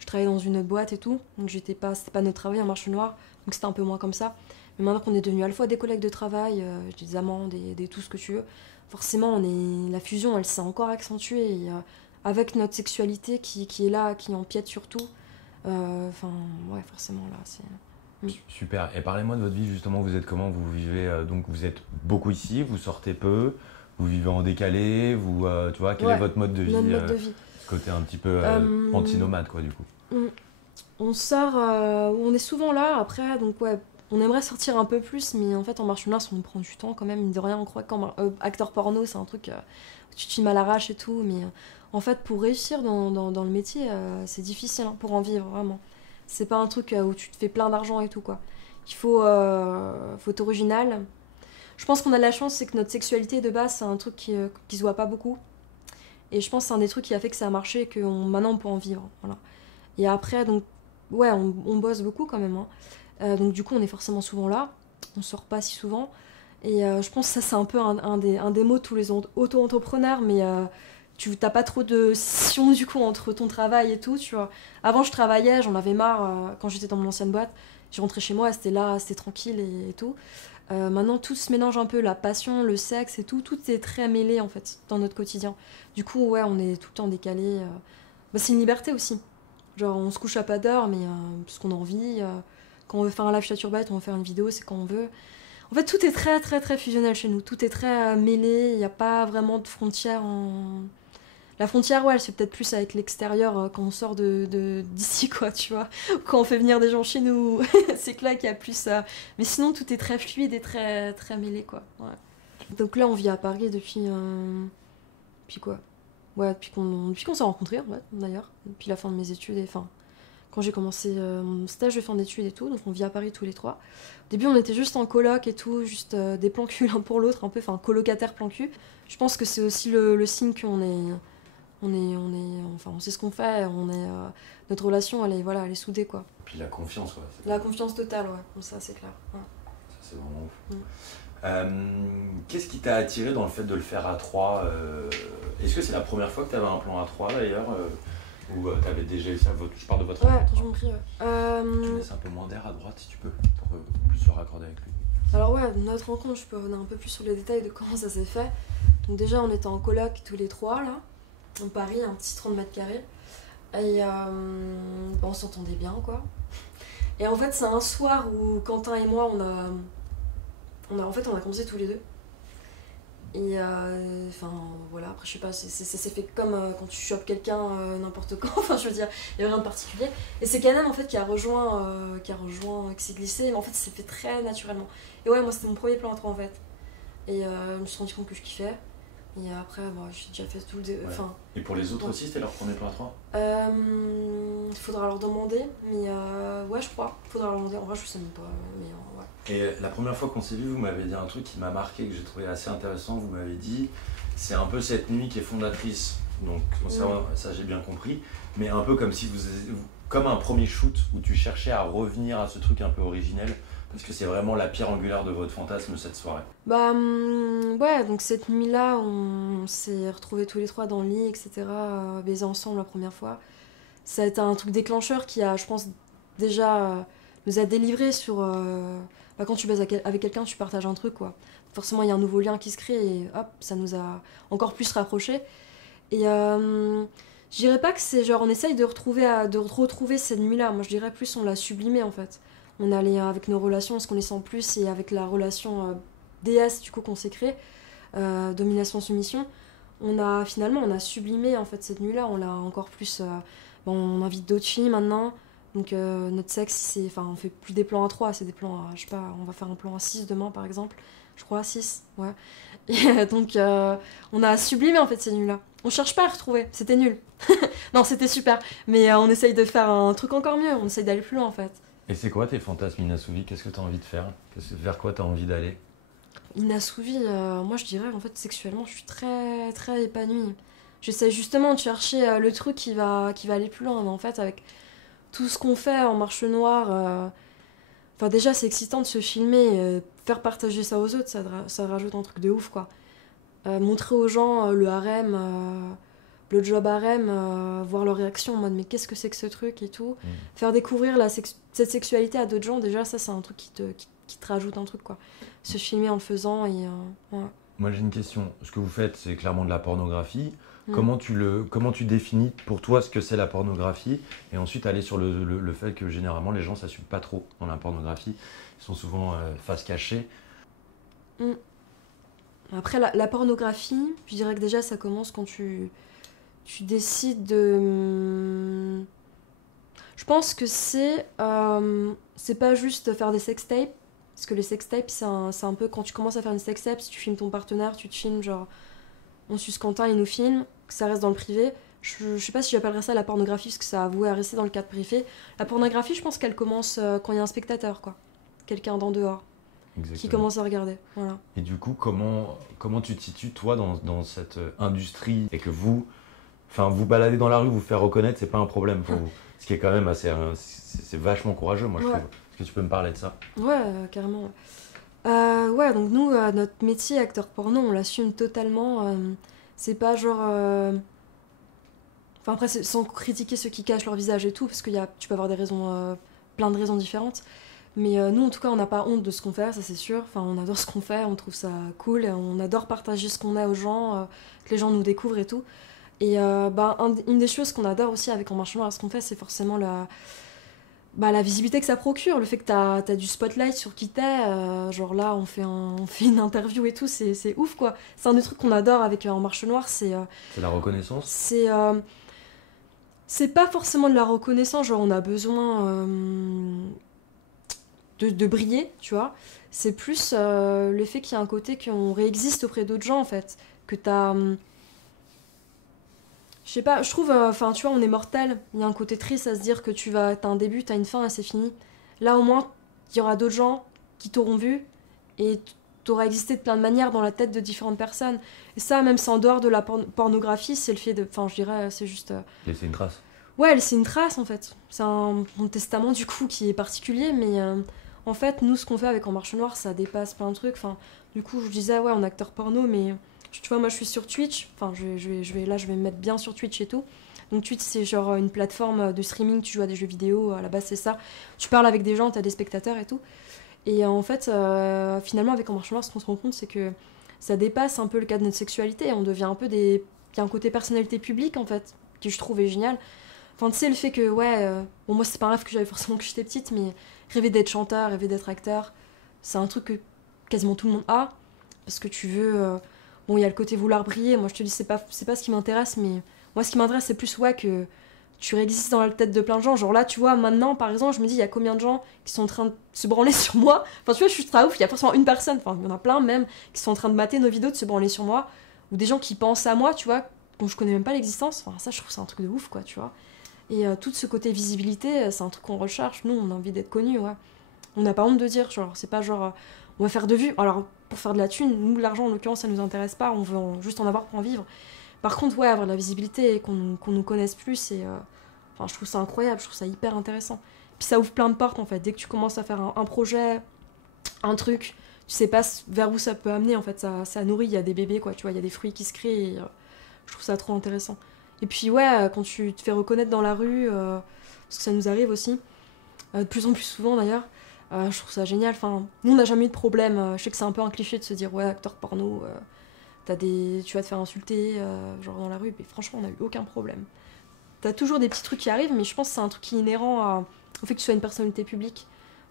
travaillais dans une autre boîte et tout, donc c'était pas notre travail en marché noir, donc c'était un peu moins comme ça. Mais maintenant qu'on est devenus à la fois des collègues de travail, des amants, des tout ce que tu veux, forcément la fusion elle s'est encore accentuée et, avec notre sexualité qui est là, qui empiète sur tout. Enfin, ouais, forcément là, c'est... Super. Et parlez-moi de votre vie justement, vous êtes comment? Vous vivez, donc vous êtes beaucoup ici, vous sortez peu, vous vivez en décalé, tu vois, quel est votre mode de vie, notre mode de vie. Ce côté un petit peu anti-nomade quoi du coup. On sort, on est souvent là après, donc ouais, on aimerait sortir un peu plus, mais en fait en marche noire, ça nous prend du temps quand même, mine de rien, on croit qu'acteur porno c'est un truc où tu te filmes à l'arrache et tout, mais en fait pour réussir dans le métier, c'est difficile hein, pour en vivre vraiment. C'est pas un truc où tu te fais plein d'argent et tout quoi. Il faut être original. Je pense qu'on a de la chance, c'est que notre sexualité de base, c'est un truc qui se voit pas beaucoup. Et je pense que c'est un des trucs qui a fait que ça a marché et que maintenant on peut en vivre. Voilà. Et après, donc, ouais, on bosse beaucoup quand même. Hein. Donc du coup, on est forcément souvent là. On sort pas si souvent. Et je pense que ça, c'est un peu un des mots de tous les auto-entrepreneurs, mais tu n'as pas trop de scission du coup entre ton travail et tout, tu vois. Avant, je travaillais, j'en avais marre quand j'étais dans mon ancienne boîte. Je rentrais chez moi, c'était là, c'était tranquille et tout. Maintenant, tout se mélange un peu, la passion, le sexe et tout est très mêlé en fait dans notre quotidien. Du coup, ouais, on est tout le temps décalé. Bah, c'est une liberté aussi. Genre, on se couche à pas d'heure, mais parce qu'on a envie. Quand on veut faire un live chaturbate, on veut faire une vidéo, c'est quand on veut. En fait, tout est très, très, très fusionnel chez nous. Tout est très mêlé. Il n'y a pas vraiment de frontières. La frontière, ouais, elle se fait peut-être plus avec l'extérieur quand on sort d'ici, quoi, tu vois. Quand on fait venir des gens chez nous, c'est que là qu'il y a plus. Mais sinon, tout est très fluide et très, très mêlé, quoi. Ouais. Donc là, on vit à Paris depuis. Puis quoi? Ouais, depuis qu'on s'est rencontrés, ouais, d'ailleurs. Depuis la fin de mes études. Enfin, quand j'ai commencé mon stage de fin d'études et tout. Donc on vit à Paris tous les trois. Au début, on était juste en coloc et tout, juste des plans cul l'un pour l'autre, un peu, enfin, colocataire plan cul. Je pense que c'est aussi le signe qu'on est. Enfin, on sait ce qu'on fait, notre relation, elle est soudée, quoi. Puis la confiance, quoi. La confiance totale, ouais, comme ça, c'est clair. Ouais. Ça, c'est vraiment ouf. Qu'est-ce qui t'a attiré dans le fait de le faire à 3 Est-ce que c'est la première fois que tu avais un plan à 3 d'ailleurs ou tu avais déjà eu ça? Je parle de votre rencontre. Ouais, je m'en prie, ouais. Tu laisses un peu moins d'air à droite si tu peux, pour plus se raccorder avec lui. Alors ouais, notre rencontre, je peux revenir un peu plus sur les détails de comment ça s'est fait. Donc déjà, on était en coloc tous les trois, là. En Paris, un petit 30 mètres carrés. Et on s'entendait bien, quoi. Et en fait, c'est un soir où Quentin et moi, on a commencé tous les deux. Et enfin, voilà, après, je sais pas, c'est fait comme quand tu chopes quelqu'un n'importe quand. Enfin, je veux dire, il y a rien de particulier. Et c'est Canan, en fait, qui a rejoint, qui s'est glissé. Mais en fait, ça s'est fait très naturellement. Et ouais, moi, c'était mon premier plan à 3, en fait. Et je me suis rendu compte que je kiffais. Et après, j'ai déjà fait tout le... Ouais. Et pour les autres aussi, c'était leur premier plan à 3 Il faudra leur demander, mais ouais, je crois. Il faudra leur demander, en vrai, je sais même pas. Mais, ouais. Et la première fois qu'on s'est vu, vous m'avez dit un truc qui m'a marqué, que j'ai trouvé assez intéressant. Vous m'avez dit, c'est un peu cette nuit qui est fondatrice. Donc ça j'ai bien compris. Mais un peu comme si comme un premier shoot où tu cherchais à revenir à ce truc un peu originel. Parce que c'est vraiment la pierre angulaire de votre fantasme cette soirée. Ouais, donc cette nuit-là, on s'est retrouvés tous les trois dans le lit, etc., baisés ensemble la première fois. Ça a été un truc déclencheur qui a, je pense, déjà nous a délivrés sur... quand tu baises avec quelqu'un, tu partages un truc, quoi. Forcément, il y a un nouveau lien qui se crée et hop, ça nous a encore plus rapprochés. Et je dirais pas que c'est genre, on essaye de retrouver cette nuit-là. Moi, je dirais plus, on l'a sublimée, en fait. On allait avec nos relations, on se connaissait en plus, et avec la relation DS du coup qu'on s'est créée, domination-soumission, on a sublimé en fait cette nuit-là, on l'a encore plus... on invite d'autres filles maintenant, donc notre sexe, on fait plus des plans à 3, c'est des plans à, je sais pas, on va faire un plan à 6 demain par exemple, je crois à 6, ouais. Et donc on a sublimé en fait cette nuit-là. On cherche pas à retrouver, c'était nul. Non, c'était super, mais on essaye de faire un truc encore mieux, on essaye d'aller plus loin en fait. Et c'est quoi tes fantasmes inassouvis? Qu'est-ce que tu as envie de faire? Vers quoi tu as envie d'aller? Inassouvi, moi je dirais en fait sexuellement je suis très très épanouie. J'essaie justement de chercher le truc qui va aller plus loin, mais en fait avec tout ce qu'on fait en marche noire, déjà c'est excitant de se filmer, faire partager ça aux autres, ça rajoute un truc de ouf quoi. Montrer aux gens le harem, blowjob harem, voir leur réaction en mode mais qu'est-ce que c'est que ce truc et tout. Mm. Faire découvrir cette sexualité à d'autres gens, déjà ça c'est un truc qui te rajoute un truc quoi. Se filmer en le faisant et ouais. Moi j'ai une question. Ce que vous faites, c'est clairement de la pornographie. Mm. Comment tu définis pour toi ce que c'est la pornographie et ensuite aller sur le fait que généralement les gens s'assument pas trop dans la pornographie. Ils sont souvent face cachée. Mm. Après la pornographie, je dirais que déjà ça commence quand tu décides de... Je pense que c'est pas juste faire des sextapes, parce que les sextapes c'est un peu quand tu commences à faire une sextape, si tu filmes ton partenaire, tu te filmes genre on suce Quentin, il nous filme, que ça reste dans le privé. Je sais pas si j'appellerais ça la pornographie, parce que ça a avoué à rester dans le cadre privé. La pornographie, je pense qu'elle commence quand il y a un spectateur, quoi. Quelqu'un d'en dehors. Exactement. Qui commence à regarder. Voilà. Et du coup, comment tu te situes, toi, dans cette industrie et que vous baladez dans la rue, vous faire reconnaître, c'est pas un problème pour vous. Ce qui est quand même assez... c'est vachement courageux, moi, je trouve. Est-ce que tu peux me parler de ça? Ouais, carrément. Ouais, donc nous, notre métier, acteur porno, on l'assume totalement. C'est pas genre... Enfin, après, sans critiquer ceux qui cachent leur visage et tout, parce que tu peux avoir des raisons... plein de raisons différentes. Mais nous, en tout cas, on n'a pas honte de ce qu'on fait, ça c'est sûr. Enfin, on adore ce qu'on fait, on trouve ça cool. Et on adore partager ce qu'on a aux gens, que les gens nous découvrent et tout. Et une des choses qu'on adore aussi avec En Marche Noire, ce qu'on fait, c'est forcément la visibilité que ça procure. Le fait que t'as du spotlight sur qui t'es. Genre là, on fait une interview et tout, c'est ouf quoi. C'est un des trucs qu'on adore avec En Marche Noire, c'est la reconnaissance. C'est pas forcément de la reconnaissance, genre on a besoin... de briller, tu vois. C'est plus le fait qu'il y a un côté qu'on réexiste auprès d'autres gens, en fait. Que t'as... je sais pas, je trouve... Enfin, tu vois, on est mortel. Il y a un côté triste à se dire que t'as un début, t'as une fin et c'est fini. Là, au moins, il y aura d'autres gens qui t'auront vu et t'auras existé de plein de manières dans la tête de différentes personnes. Et ça, même si en dehors de la pornographie, c'est le fait de... Enfin, je dirais, c'est juste... Laisser une trace. Ouais, c'est une trace, en fait. C'est mon testament, du coup, qui est particulier, mais... En fait, nous, ce qu'on fait avec En Marche Noire, ça dépasse plein de trucs. Enfin, du coup, je disais, ouais, on est acteur porno, mais tu vois, moi, je suis sur Twitch. Enfin, je vais me mettre bien sur Twitch et tout. Donc, Twitch, c'est genre une plateforme de streaming. Tu joues à des jeux vidéo. À la base, c'est ça. Tu parles avec des gens, t'as des spectateurs et tout. Et en fait, finalement, avec En Marche Noire, ce qu'on se rend compte, c'est que ça dépasse un peu le cadre de notre sexualité. On devient un peu des... Il y a un côté personnalité publique, en fait, qui je trouve est génial. Enfin, tu sais, le fait que, ouais... Bon, moi, c'est pas un rêve que j'avais forcément que j'étais petite, mais... Rêver d'être chanteur, rêver d'être acteur, c'est un truc que quasiment tout le monde a. Parce que tu veux... Bon, il y a le côté vouloir briller. Moi, je te dis, c'est pas ce qui m'intéresse, mais... Moi, ce qui m'intéresse, c'est plus, ouais, que tu réexistes dans la tête de plein de gens. Genre là, tu vois, maintenant, par exemple, je me dis, il y a combien de gens qui sont en train de se branler sur moi. Enfin, tu vois, je suis très ouf. Il y a forcément une personne, enfin, il y en a plein même, qui sont en train de mater nos vidéos, de se branler sur moi. Ou des gens qui pensent à moi, tu vois, dont je connais même pas l'existence. Enfin, ça, je trouve c'est un truc de ouf, quoi, tu vois. Et tout ce côté visibilité, c'est un truc qu'on recherche. Nous, on a envie d'être connus, ouais. On n'a pas honte de dire, genre, c'est pas genre, on va faire de vues. Alors, pour faire de la thune, nous, l'argent, en l'occurrence, ça nous intéresse pas, on veut juste en avoir pour en vivre. Par contre, ouais, avoir de la visibilité et qu'on nous connaisse plus, et, enfin, je trouve ça incroyable, je trouve ça hyper intéressant. Puis ça ouvre plein de portes, en fait. Dès que tu commences à faire un projet, un truc, tu sais pas vers où ça peut amener, en fait, ça nourrit, il y a des bébés, quoi, tu vois, il y a des fruits qui se créent, et, je trouve ça trop intéressant. Et puis, ouais, quand tu te fais reconnaître dans la rue, parce que ça nous arrive aussi, de plus en plus souvent d'ailleurs, je trouve ça génial. Enfin, nous, on n'a jamais eu de problème. Je sais que c'est un peu un cliché de se dire, ouais, acteur porno, tu vas te faire insulter, genre dans la rue. Mais franchement, on n'a eu aucun problème. T'as toujours des petits trucs qui arrivent, mais je pense que c'est un truc qui est inhérent au fait que tu sois une personnalité publique.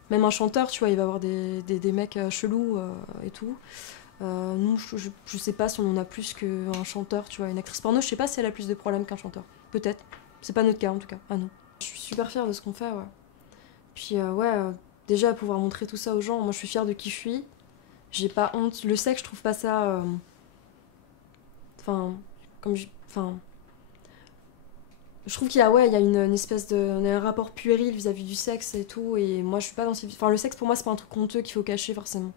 Même un chanteur, tu vois, il va avoir des mecs chelous et tout. Nous, je sais pas si on en a plus qu'un chanteur, tu vois. Une actrice porno, je sais pas si elle a plus de problèmes qu'un chanteur. Peut-être. C'est pas notre cas, en tout cas. Ah non. Je suis super fière de ce qu'on fait, ouais. Puis, déjà, pouvoir montrer tout ça aux gens, moi, je suis fière de qui je suis. J'ai pas honte. Le sexe, je trouve pas ça... Enfin, je trouve qu'il y a, il y a une espèce de... On a un rapport puéril vis-à-vis du sexe et tout, et moi, je suis pas dans ces... Enfin, le sexe, pour moi, c'est pas un truc honteux qu'il faut cacher, forcément.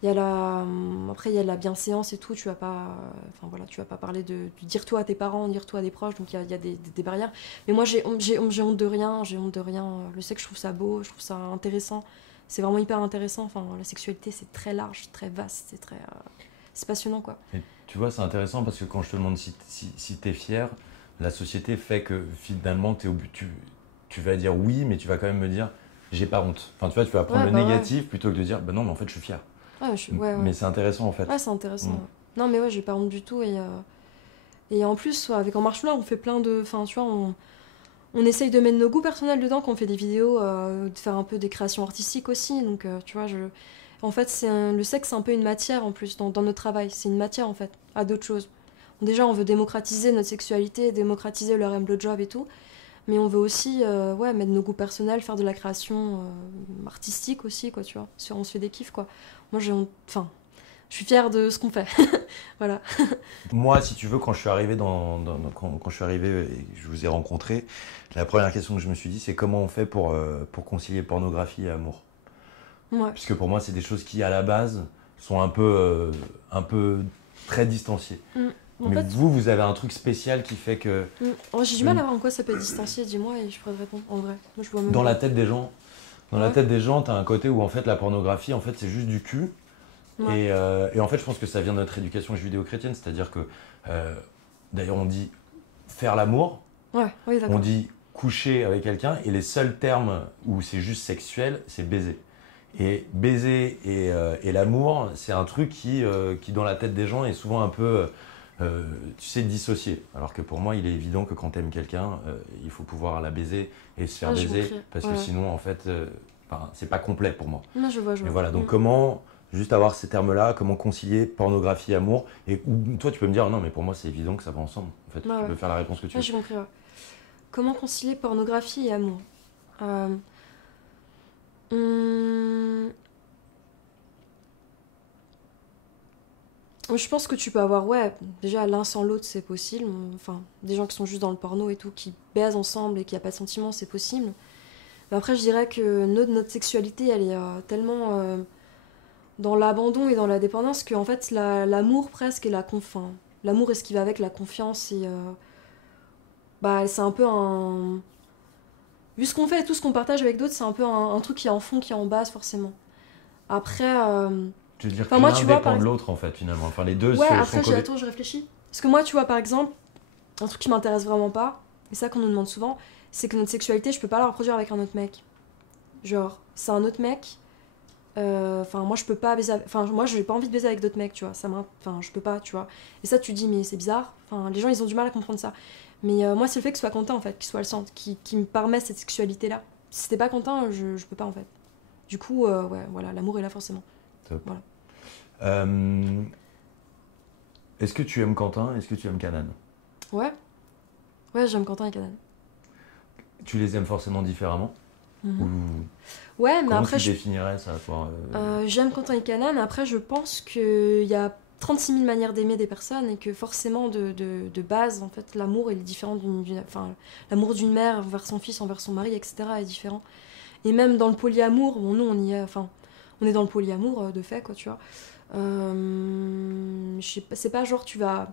Il y a Après, il y a la bienséance et tout, tu vas pas... Enfin, voilà, tu vas pas parler de dire-toi à tes parents, dire-toi à des proches, donc il y a des barrières. Mais moi, j'ai honte de rien, j'ai honte de rien. Le sexe, je trouve ça beau, je trouve ça intéressant. C'est vraiment hyper intéressant. Enfin, la sexualité, c'est très large, très vaste, c'est passionnant, quoi. Tu vois, c'est intéressant parce que quand je te demande si tu es fier, la société fait que finalement, t'es au but, tu vas dire oui, mais tu vas quand même me dire j'ai pas honte. Enfin, tu vois, tu vas prendre Ouais, le bah ouais. négatif plutôt que de dire bah non, mais en fait, je suis fier. Ouais, ouais. Mais c'est intéressant en Ouais, fait. c'est intéressant. Mm. Ouais. Non, mais ouais, j'ai pas honte du tout. Et en plus, ouais, avec En Marche Noire, on fait plein de. Enfin, tu vois, on essaye de mettre nos goûts personnels dedans quand on fait des vidéos, de faire un peu des créations artistiques aussi. Donc, tu vois, en fait, le sexe, c'est un peu une matière en plus dans notre travail. C'est une matière en fait, à d'autres choses. Déjà, on veut démocratiser notre sexualité, démocratiser le RM job et tout. Mais on veut aussi ouais, mettre nos goûts personnels, faire de la création artistique aussi, quoi, tu vois. On se fait des kiffs, quoi. Moi, enfin, je suis fière de ce qu'on fait. Voilà. Moi, si tu veux, quand je suis arrivé quand je suis arrivé et que je vous ai rencontré, la première question que je me suis dit, c'est comment on fait pour concilier pornographie et amour. Ouais. Puisque pour moi, c'est des choses qui, à la base, sont un peu très distanciées. En Mais fait, vous avez un truc spécial qui fait que oh, j'ai du mal à voir en quoi ça peut être distancié, dis-moi, et je pourrais te répondre. En vrai, moi, je vois même dans pas. la tête des gens, Ouais. t'as un côté où en fait la pornographie, en fait, c'est juste du cul. Ouais. Et en fait, je pense que ça vient de notre éducation judéo-chrétienne, c'est-à-dire que, d'ailleurs, on dit faire l'amour, Ouais, oui, on d'accord. dit coucher avec quelqu'un, et les seuls termes où c'est juste sexuel, c'est baiser. Et baiser et l'amour, c'est un truc qui, dans la tête des gens, est souvent un peu, tu sais, dissocié. Alors que pour moi, il est évident que quand t'aimes quelqu'un, il faut pouvoir la baiser et se faire Ah, j'ai baiser, compris. parce que Ouais. sinon, en fait, enfin, c'est pas complet pour moi. Non, je vois, je Et vois. voilà, donc comment, juste avoir ces termes-là, comment concilier pornographie, amour, et ou toi tu peux me dire, non mais pour moi c'est évident que ça va ensemble, en fait, Ouais, tu ouais. peux faire la réponse que tu Ouais, veux. j'ai compris, ouais. Comment concilier pornographie et amour? Euh, hum, Je pense que tu peux avoir, ouais, déjà l'un sans l'autre, c'est possible. Enfin, des gens qui sont juste dans le porno et tout, qui baisent ensemble et qui n'ont pas de sentiments, c'est possible. Mais après, je dirais que notre sexualité, elle est tellement dans l'abandon et dans la dépendance que, en fait, l'amour presque et enfin, l'amour est ce qui va avec la confiance et. Bah, c'est un peu un. Vu ce qu'on fait et tout ce qu'on partage avec d'autres, c'est un peu un truc qui est en fond, qui est en base, forcément. Après. Tu veux dire Enfin, que moi, l'un tu vois, dépend de l'autre en fait finalement, enfin les deux ouais, sont après, collés. attends, je réfléchis. Parce que moi, tu vois, par exemple, un truc qui m'intéresse vraiment pas, et ça qu'on nous demande souvent, c'est que notre sexualité, je peux pas la reproduire avec un autre mec. Genre, c'est un autre mec. Enfin, moi, je peux pas baiser. Enfin, moi, j'ai pas envie de baiser avec d'autres mecs, tu vois. Enfin, je peux pas, tu vois. Et ça, tu dis, mais c'est bizarre. Enfin, les gens, ils ont du mal à comprendre ça. Mais moi, c'est le fait que ce soit Quentin, en fait, qu'il soit le centre, qui me permet cette sexualité-là. Si c'était pas Quentin, je peux pas, en fait. Du coup, ouais, voilà, l'amour est là, forcément. Top. Voilà. Est-ce que tu aimes Quentin? Est-ce que tu aimes Canan? Ouais. Ouais, j'aime Quentin et Canan. Tu les aimes forcément différemment? Ou Ouais, mais comment après, tu définirais ça toi j'aime Quentin et Canan. Après, je pense qu'il y a 36 000 manières d'aimer des personnes et que forcément, de base, en fait, l'amour est différent enfin, l'amour d'une mère envers son fils, envers son mari, etc. est différent. Et même dans le polyamour, bon, nous, on y est, enfin, on est dans le polyamour, de fait, quoi, tu vois. Je sais pas, c'est pas genre tu vas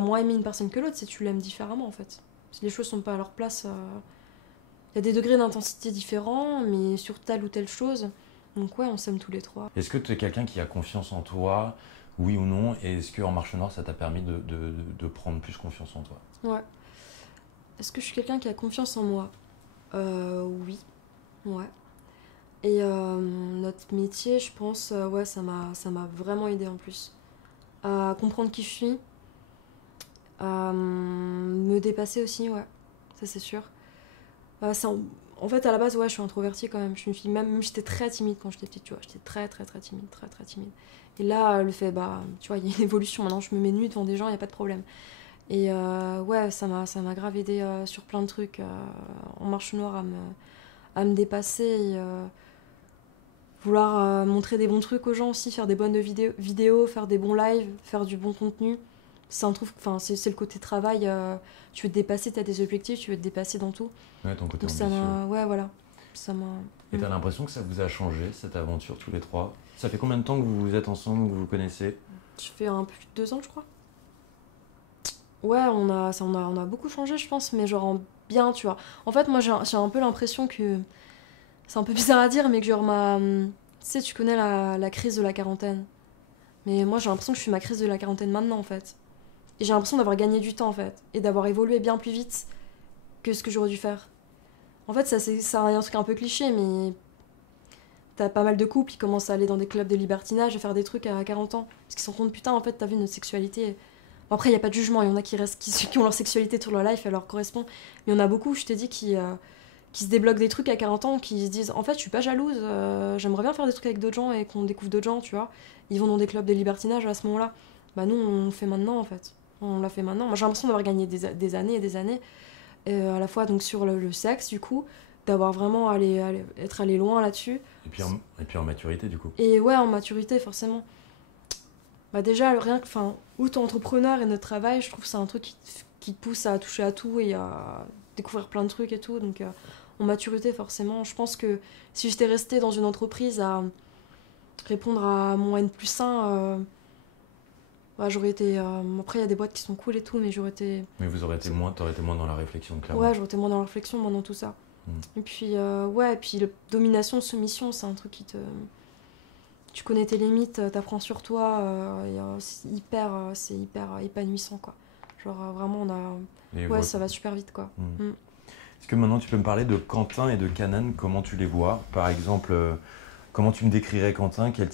moins aimer une personne que l'autre, c'est tu l'aimes différemment, en fait. Si les choses sont pas à leur place, il y a des degrés d'intensité différents, mais sur telle ou telle chose. Donc ouais, on s'aime tous les trois. Est-ce que tu es quelqu'un qui a confiance en toi, oui ou non? Et est-ce qu'en Marche Noire, ça t'a permis de prendre plus confiance en toi? Ouais. Est-ce que je suis quelqu'un qui a confiance en moi? Oui. Ouais. Et notre métier, je pense, ouais, ça m'a vraiment aidé en plus. À comprendre qui je suis, à me dépasser aussi, ouais. Ça, c'est sûr. En fait, à la base, ouais, je suis introvertie quand même. Je suis une fille, même j'étais très timide quand j'étais petite, tu vois. J'étais très, très, très timide, très, très timide. Et là, le fait, bah, tu vois, il y a une évolution. Maintenant, je me mets nue devant des gens, il n'y a pas de problème. Et ouais, ça m'a grave aidé sur plein de trucs. En Marche Noire, à me dépasser et vouloir montrer des bons trucs aux gens aussi, faire des bonnes vidéos, faire des bons lives, faire du bon contenu. Enfin, c'est le côté travail. Tu veux te dépasser, tu as des objectifs, tu veux te dépasser dans tout. Ouais, ton côté Donc ça ambitieux. ouais, voilà. Ça m'a. Et t'as l'impression que ça vous a changé, cette aventure, tous les trois? Ça fait combien de temps que vous êtes ensemble, que vous vous connaissez? Tu fais un peu plus de 2 ans, je crois. Ouais, on a beaucoup changé, je pense, mais genre en bien, tu vois. En fait, moi, j'ai un peu l'impression que. C'est un peu bizarre à dire, mais que genre tu sais, tu connais la crise de la quarantaine. Mais moi, j'ai l'impression que je suis ma crise de la quarantaine maintenant, en fait. Et j'ai l'impression d'avoir gagné du temps, en fait. Et d'avoir évolué bien plus vite que ce que j'aurais dû faire. En fait, ça, c'est un truc un peu cliché, mais t'as pas mal de couples qui commencent à aller dans des clubs de libertinage et faire des trucs à 40 ans. Parce qu'ils se rendent compte, putain, en fait, t'as vu notre sexualité. Bon, après, il n'y a pas de jugement. Il y en a qui ont leur sexualité toute leur life, elle leur correspond. Mais il y en a beaucoup, je t'ai dit, qui se débloquent des trucs à 40 ans, qui se disent, en fait, je suis pas jalouse, j'aimerais bien faire des trucs avec d'autres gens et qu'on découvre d'autres gens, tu vois. Ils vont dans des clubs de libertinage à ce moment-là. Bah, nous, on le fait maintenant, en fait. On l'a fait maintenant. Moi, j'ai l'impression d'avoir gagné des années et des années. À la fois donc sur le sexe, du coup, d'avoir vraiment être allé loin là-dessus. Et puis en maturité, du coup. Et ouais, en maturité, forcément. Bah déjà, rien que, enfin, auto-entrepreneur et notre travail, je trouve que c'est un truc qui te pousse à toucher à tout et à découvrir plein de trucs et tout. Donc, en maturité, forcément, je pense que si j'étais restée dans une entreprise à répondre à mon N+1, ouais, j'aurais été... après, il y a des boîtes qui sont cool et tout, mais j'aurais été... Mais t'aurais été moins dans la réflexion, clairement. Ouais, j'aurais été moins dans la réflexion, moins dans tout ça. Et puis, ouais, et puis domination, soumission, c'est un truc qui te... Tu connais tes limites, t'apprends sur toi, c'est hyper épanouissant, quoi. Genre, vraiment, ouais, ça va super vite, quoi. Est-ce que maintenant, tu peux me parler de Quentin et de Kanan, comment tu les vois? Par exemple, comment tu me décrirais Quentin? Quel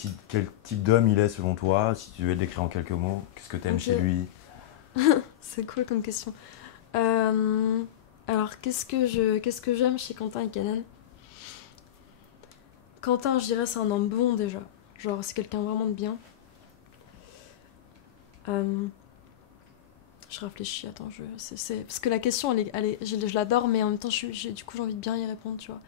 type d'homme il est, selon toi? Si tu devais le décrire en quelques mots, qu'est-ce que t'aimes chez lui? C'est cool comme question. Alors, qu'est-ce que j'aime chez Quentin et Kanan? Quentin, je dirais, c'est un homme bon, déjà. Genre, c'est quelqu'un vraiment de bien. Je réfléchis, attends, parce que la question, je l'adore, mais en même temps, du coup, j'ai envie de bien y répondre, tu vois.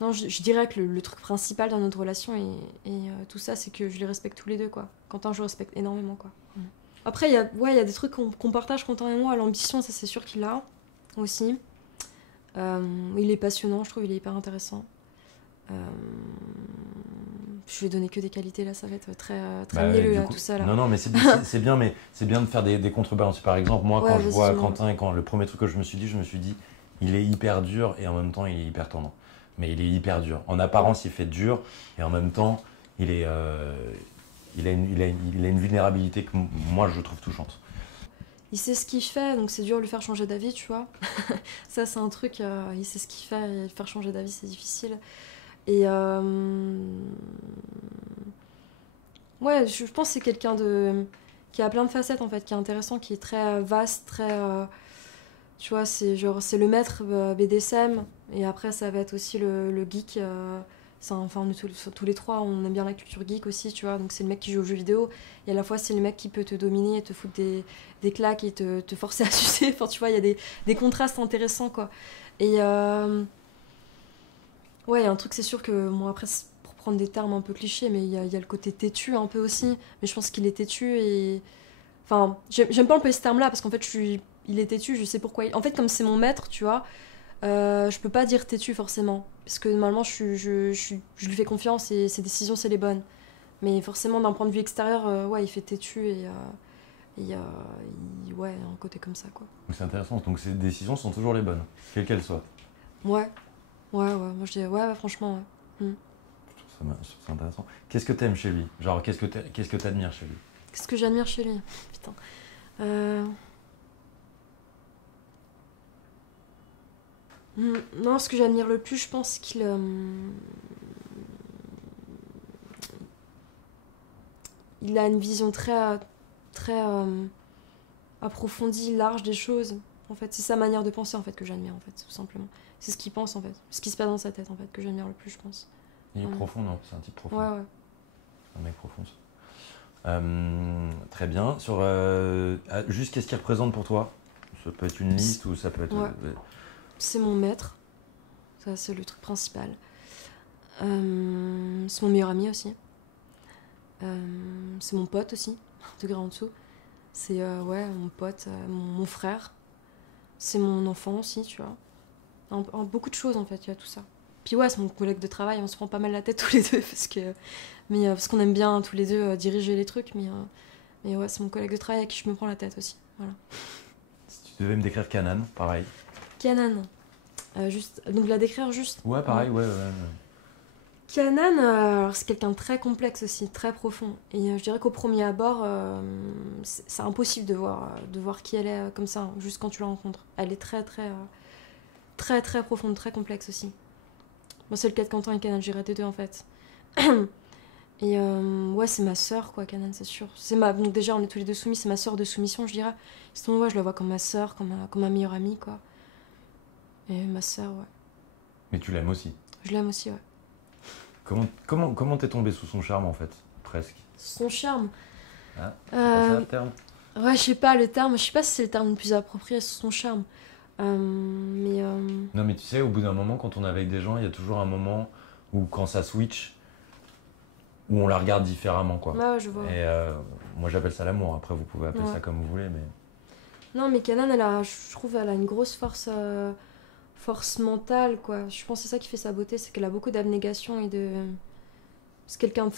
Non, je dirais que le truc principal dans notre relation et tout ça, c'est que je les respecte tous les deux, quoi. Quentin, je le respecte énormément, quoi. Après, il y a des trucs qu'on partage, Quentin et moi. L'ambition, ça, c'est sûr qu'il a aussi. Il est passionnant, je trouve, il est hyper intéressant. Je vais donner que des qualités, là, ça va être très mielleux, là, tout ça, là. Non, mais c'est bien, mais c'est bien de faire des contrebalances. Par exemple, moi, quand je vois Quentin et quand le premier truc que je me suis dit, il est hyper dur et en même temps, il est hyper tendre. Mais il est hyper dur. En apparence, il fait dur et en même temps, il a une vulnérabilité que moi, je trouve touchante. Il sait ce qu'il fait, donc c'est dur de lui faire changer d'avis, tu vois. Ça, c'est un truc, il sait ce qu'il fait, et le faire changer d'avis, c'est difficile. Et ouais, je pense que c'est quelqu'un qui a plein de facettes, en fait, qui est intéressant, qui est très vaste, très... tu vois, c'est le maître BDSM, et après, ça va être aussi le geek... enfin, tous les trois, on aime bien la culture geek aussi, tu vois. Donc, c'est le mec qui joue aux jeux vidéo. Et à la fois, c'est le mec qui peut te dominer et te foutre des claques et te forcer à sucer. Enfin, tu vois, il y a des contrastes intéressants, quoi. Et ouais, il y a un truc, c'est sûr que, bon, après, pour prendre des termes un peu clichés, mais il y a le côté têtu un peu aussi. Mais je pense qu'il est têtu et... Enfin, j'aime pas employer ce terme-là parce qu'en fait, il est têtu, je sais pourquoi. En fait, comme c'est mon maître, tu vois. Je peux pas dire têtu forcément parce que normalement je lui fais confiance et ses décisions c'est les bonnes, mais forcément d'un point de vue extérieur ouais il fait têtu et ouais un côté comme ça quoi. C'est intéressant, donc ses décisions sont toujours les bonnes quelles qu'elles soient. Ouais moi je dis ouais franchement ouais. Je trouve ça intéressant. Qu'est-ce que t'aimes chez lui, genre qu'est-ce que t'admires chez lui? Qu'est-ce que j'admire chez lui, putain. Non, ce que j'admire le plus, je pense qu'il il a une vision très approfondie, large des choses. En fait, c'est sa manière de penser en fait que j'admire en fait, tout simplement. C'est ce qu'il pense en fait, ce qui se passe dans sa tête en fait que j'admire le plus, je pense. Il est profond, non? C'est un type profond. Ouais. Un mec profond. Très bien. Juste qu'est-ce qu'il représente pour toi? Ça peut être une liste ou ça peut être... Ouais. C'est mon maître. Ça, c'est le truc principal. C'est mon meilleur ami aussi. C'est mon pote aussi, un degré en dessous. C'est ouais, mon pote, mon frère. C'est mon enfant aussi, tu vois. Beaucoup de choses en fait, il y a tout ça. Puis ouais, c'est mon collègue de travail, on se prend pas mal la tête tous les deux parce qu'on aime bien tous les deux diriger les trucs, mais ouais, c'est mon collègue de travail à qui je me prends la tête aussi. Voilà. Si tu devais me décrire Kanan, pareil. Kanan. Donc la décrire juste. Ouais, pareil, ouais. Kanan, alors c'est quelqu'un de très complexe aussi, très profond. Et je dirais qu'au premier abord, c'est impossible de voir qui elle est comme ça, hein, juste quand tu la rencontres. Elle est très très profonde, très complexe aussi. Moi, c'est le cas de Quentin et Kanan, j'ai raté deux en fait. Et ouais, c'est ma sœur, quoi, Kanan, c'est sûr. Donc déjà, on est tous les deux soumis, c'est ma sœur de soumission, je dirais. Sinon, ouais, je la vois comme ma sœur, comme ma meilleure amie, quoi. Et ma sœur, ouais. Mais tu l'aimes aussi. Je l'aime aussi, ouais. Comment t'es tombé sous son charme, en fait? Presque. Son charme. Ah, c'est pas ça le terme? Ouais, je sais pas le terme, je sais pas si c'est le terme le plus approprié, son charme. Mais. Non, mais tu sais, au bout d'un moment, quand on est avec des gens, il y a toujours un moment où, quand ça switch, où on la regarde différemment, quoi. Ouais, je vois. Et moi, j'appelle ça l'amour. Après, vous pouvez appeler Ouais. ça comme vous voulez, mais... Non, mais Kanan, je trouve, elle a une grosse force mentale, quoi. Je pense que c'est ça qui fait sa beauté, c'est qu'elle a beaucoup d'abnégation et de. C'est quelqu'un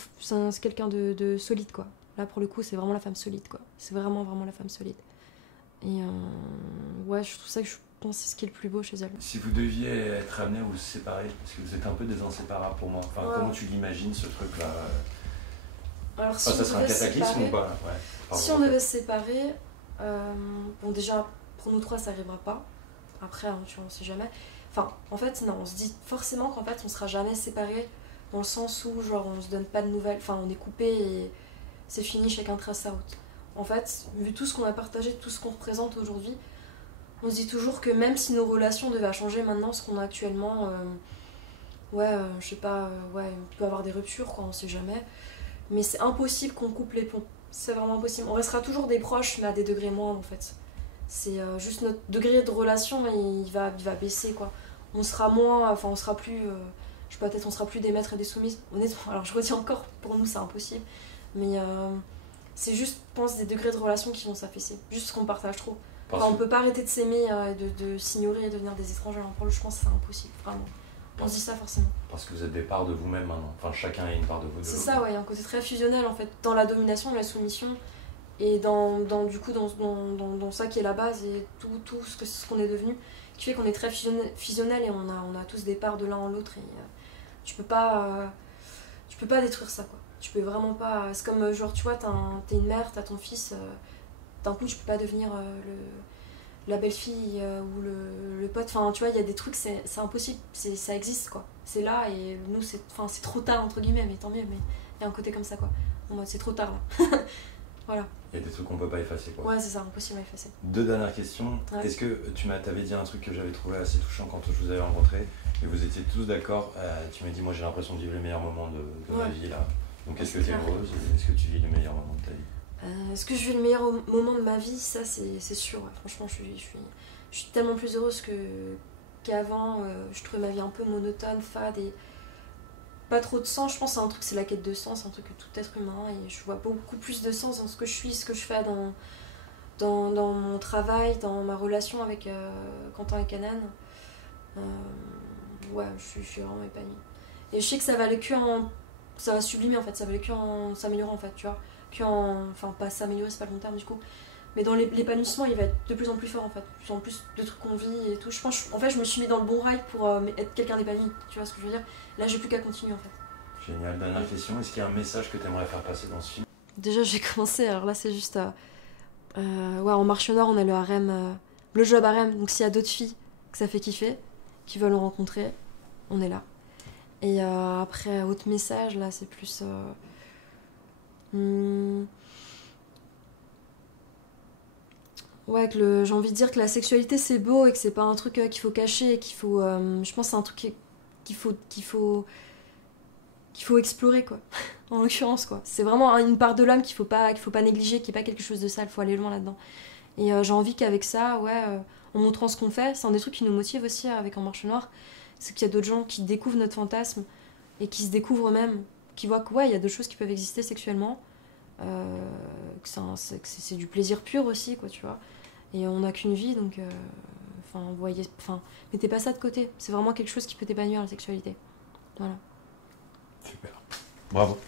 de solide, quoi. Là, pour le coup, c'est vraiment la femme solide, quoi. C'est vraiment, vraiment la femme solide. Et ouais, je trouve ça que je pense que c'est ce qui est le plus beau chez elle. Si vous deviez être amené à vous séparer, parce que vous êtes un peu des inséparables pour moi, enfin, Ouais. comment tu l'imagines, ce truc-là? Alors, si Ça serait un cataclysme ou pas? Ouais. Si on devait se séparer, bon, déjà, pour nous trois, ça n'arrivera pas. Après, hein, on ne sait jamais. Enfin, en fait, non, on se dit forcément qu'en fait, on sera jamais séparés, dans le sens où, genre, on se donne pas de nouvelles, enfin, on est coupé et c'est fini, chacun trace sa route. En fait, vu tout ce qu'on a partagé, tout ce qu'on représente aujourd'hui, on se dit toujours que même si nos relations devaient changer maintenant, ce qu'on a actuellement, je sais pas, ouais, on peut avoir des ruptures, quoi, on sait jamais. Mais c'est impossible qu'on coupe les ponts. C'est vraiment impossible. On restera toujours des proches, mais à des degrés moindres, en fait. C'est juste notre degré de relation, il va baisser, quoi. On sera moins, enfin, on sera plus, je sais pas, peut-être on sera plus des maîtres et des soumises. Honnêtement, alors je redis encore, pour nous, c'est impossible. Mais c'est juste, je pense, des degrés de relation qui vont s'affaisser. Juste ce qu'on partage trop. Enfin, on peut pas arrêter de s'aimer et de s'ignorer et devenir des étrangers. Alors, pour le, je pense que c'est impossible, vraiment. On se dit ça forcément. Parce que vous êtes des parts de vous-même maintenant. Enfin, chacun a une part de vous. C'est ça, ouais, il y a un côté très fusionnel en fait, dans la domination, la soumission, et dans ça qui est la base et tout ce qu'on est devenu, qui fait qu'on est très fusionnel et on a tous des parts de l'un en l'autre. Et tu peux pas détruire ça, quoi. Tu peux vraiment pas. C'est comme, genre, tu vois, t'es une mère, t'as ton fils, d'un coup, tu peux pas devenir la belle-fille ou le pote. Enfin, tu vois, il y a des trucs, c'est impossible. Ça existe, quoi. C'est là et nous, c'est trop tard, entre guillemets, mais tant mieux. Mais il y a un côté comme ça, quoi. En mode, c'est trop tard, là. Voilà. Il y a des trucs qu'on peut pas effacer, quoi. Ouais, c'est ça, impossible à effacer. Deux dernières questions. Ouais. Est-ce que t'avais dit un truc que j'avais trouvé assez touchant quand je vous avais rencontré et vous étiez tous d'accord? Tu m'as dit, moi j'ai l'impression de vivre les meilleurs moments de ma vie, là. Donc est-ce que tu es heureuse? Est-ce que tu vis les meilleurs moments de ta vie? Est-ce que je vis le meilleur moment de ma vie? Ça, c'est sûr. Ouais. Franchement, je suis tellement plus heureuse qu'avant. Je trouvais ma vie un peu monotone, fade et pas trop de sens. Je pense que c'est la quête de sens, un truc que tout être humain. Et je vois beaucoup plus de sens dans ce que je suis, ce que je fais dans mon travail, dans ma relation avec Quentin et Kanan. Ouais, je suis vraiment épanouie. Et je sais que ça va aller ça va sublimer en fait, ça va aller en s'améliorer en fait, tu vois. Enfin, pas s'améliorer, c'est pas le bon terme du coup. Mais dans l'épanouissement, il va être de plus en plus fort en fait. De plus en plus de trucs qu'on vit et tout. Je pense, en fait, je me suis mis dans le bon rail pour être quelqu'un d'épanoui, tu vois ce que je veux dire. Là, j'ai plus qu'à continuer en fait. Génial. Dernière question, est-ce qu'il y a un message que tu aimerais faire passer dans ce film? Déjà, j'ai commencé, alors là, c'est juste. Ouais, en Marche Nord, on a le harem, le job harem. Donc, s'il y a d'autres filles que ça fait kiffer, qui veulent en rencontrer, on est là. Et après, autre message, là, c'est plus. Ouais, j'ai envie de dire que la sexualité c'est beau et que c'est pas un truc qu'il faut cacher et qu'il faut. Je pense que c'est un truc qu'il faut explorer, quoi. En l'occurrence, quoi. C'est vraiment une part de l'homme qu'il faut pas négliger, qui est pas quelque chose de sale, faut aller loin là-dedans. Et j'ai envie qu'avec ça, ouais, en montrant ce qu'on fait, c'est un des trucs qui nous motive aussi avec En Marche Noire, c'est qu'il y a d'autres gens qui découvrent notre fantasme et qui se découvrent eux-mêmes, qui voient que ouais, il y a d'autres choses qui peuvent exister sexuellement, que c'est du plaisir pur aussi, quoi, tu vois. Et on n'a qu'une vie, donc mettez pas ça de côté. C'est vraiment quelque chose qui peut t'épanouir, la sexualité. Voilà. Super. Bravo.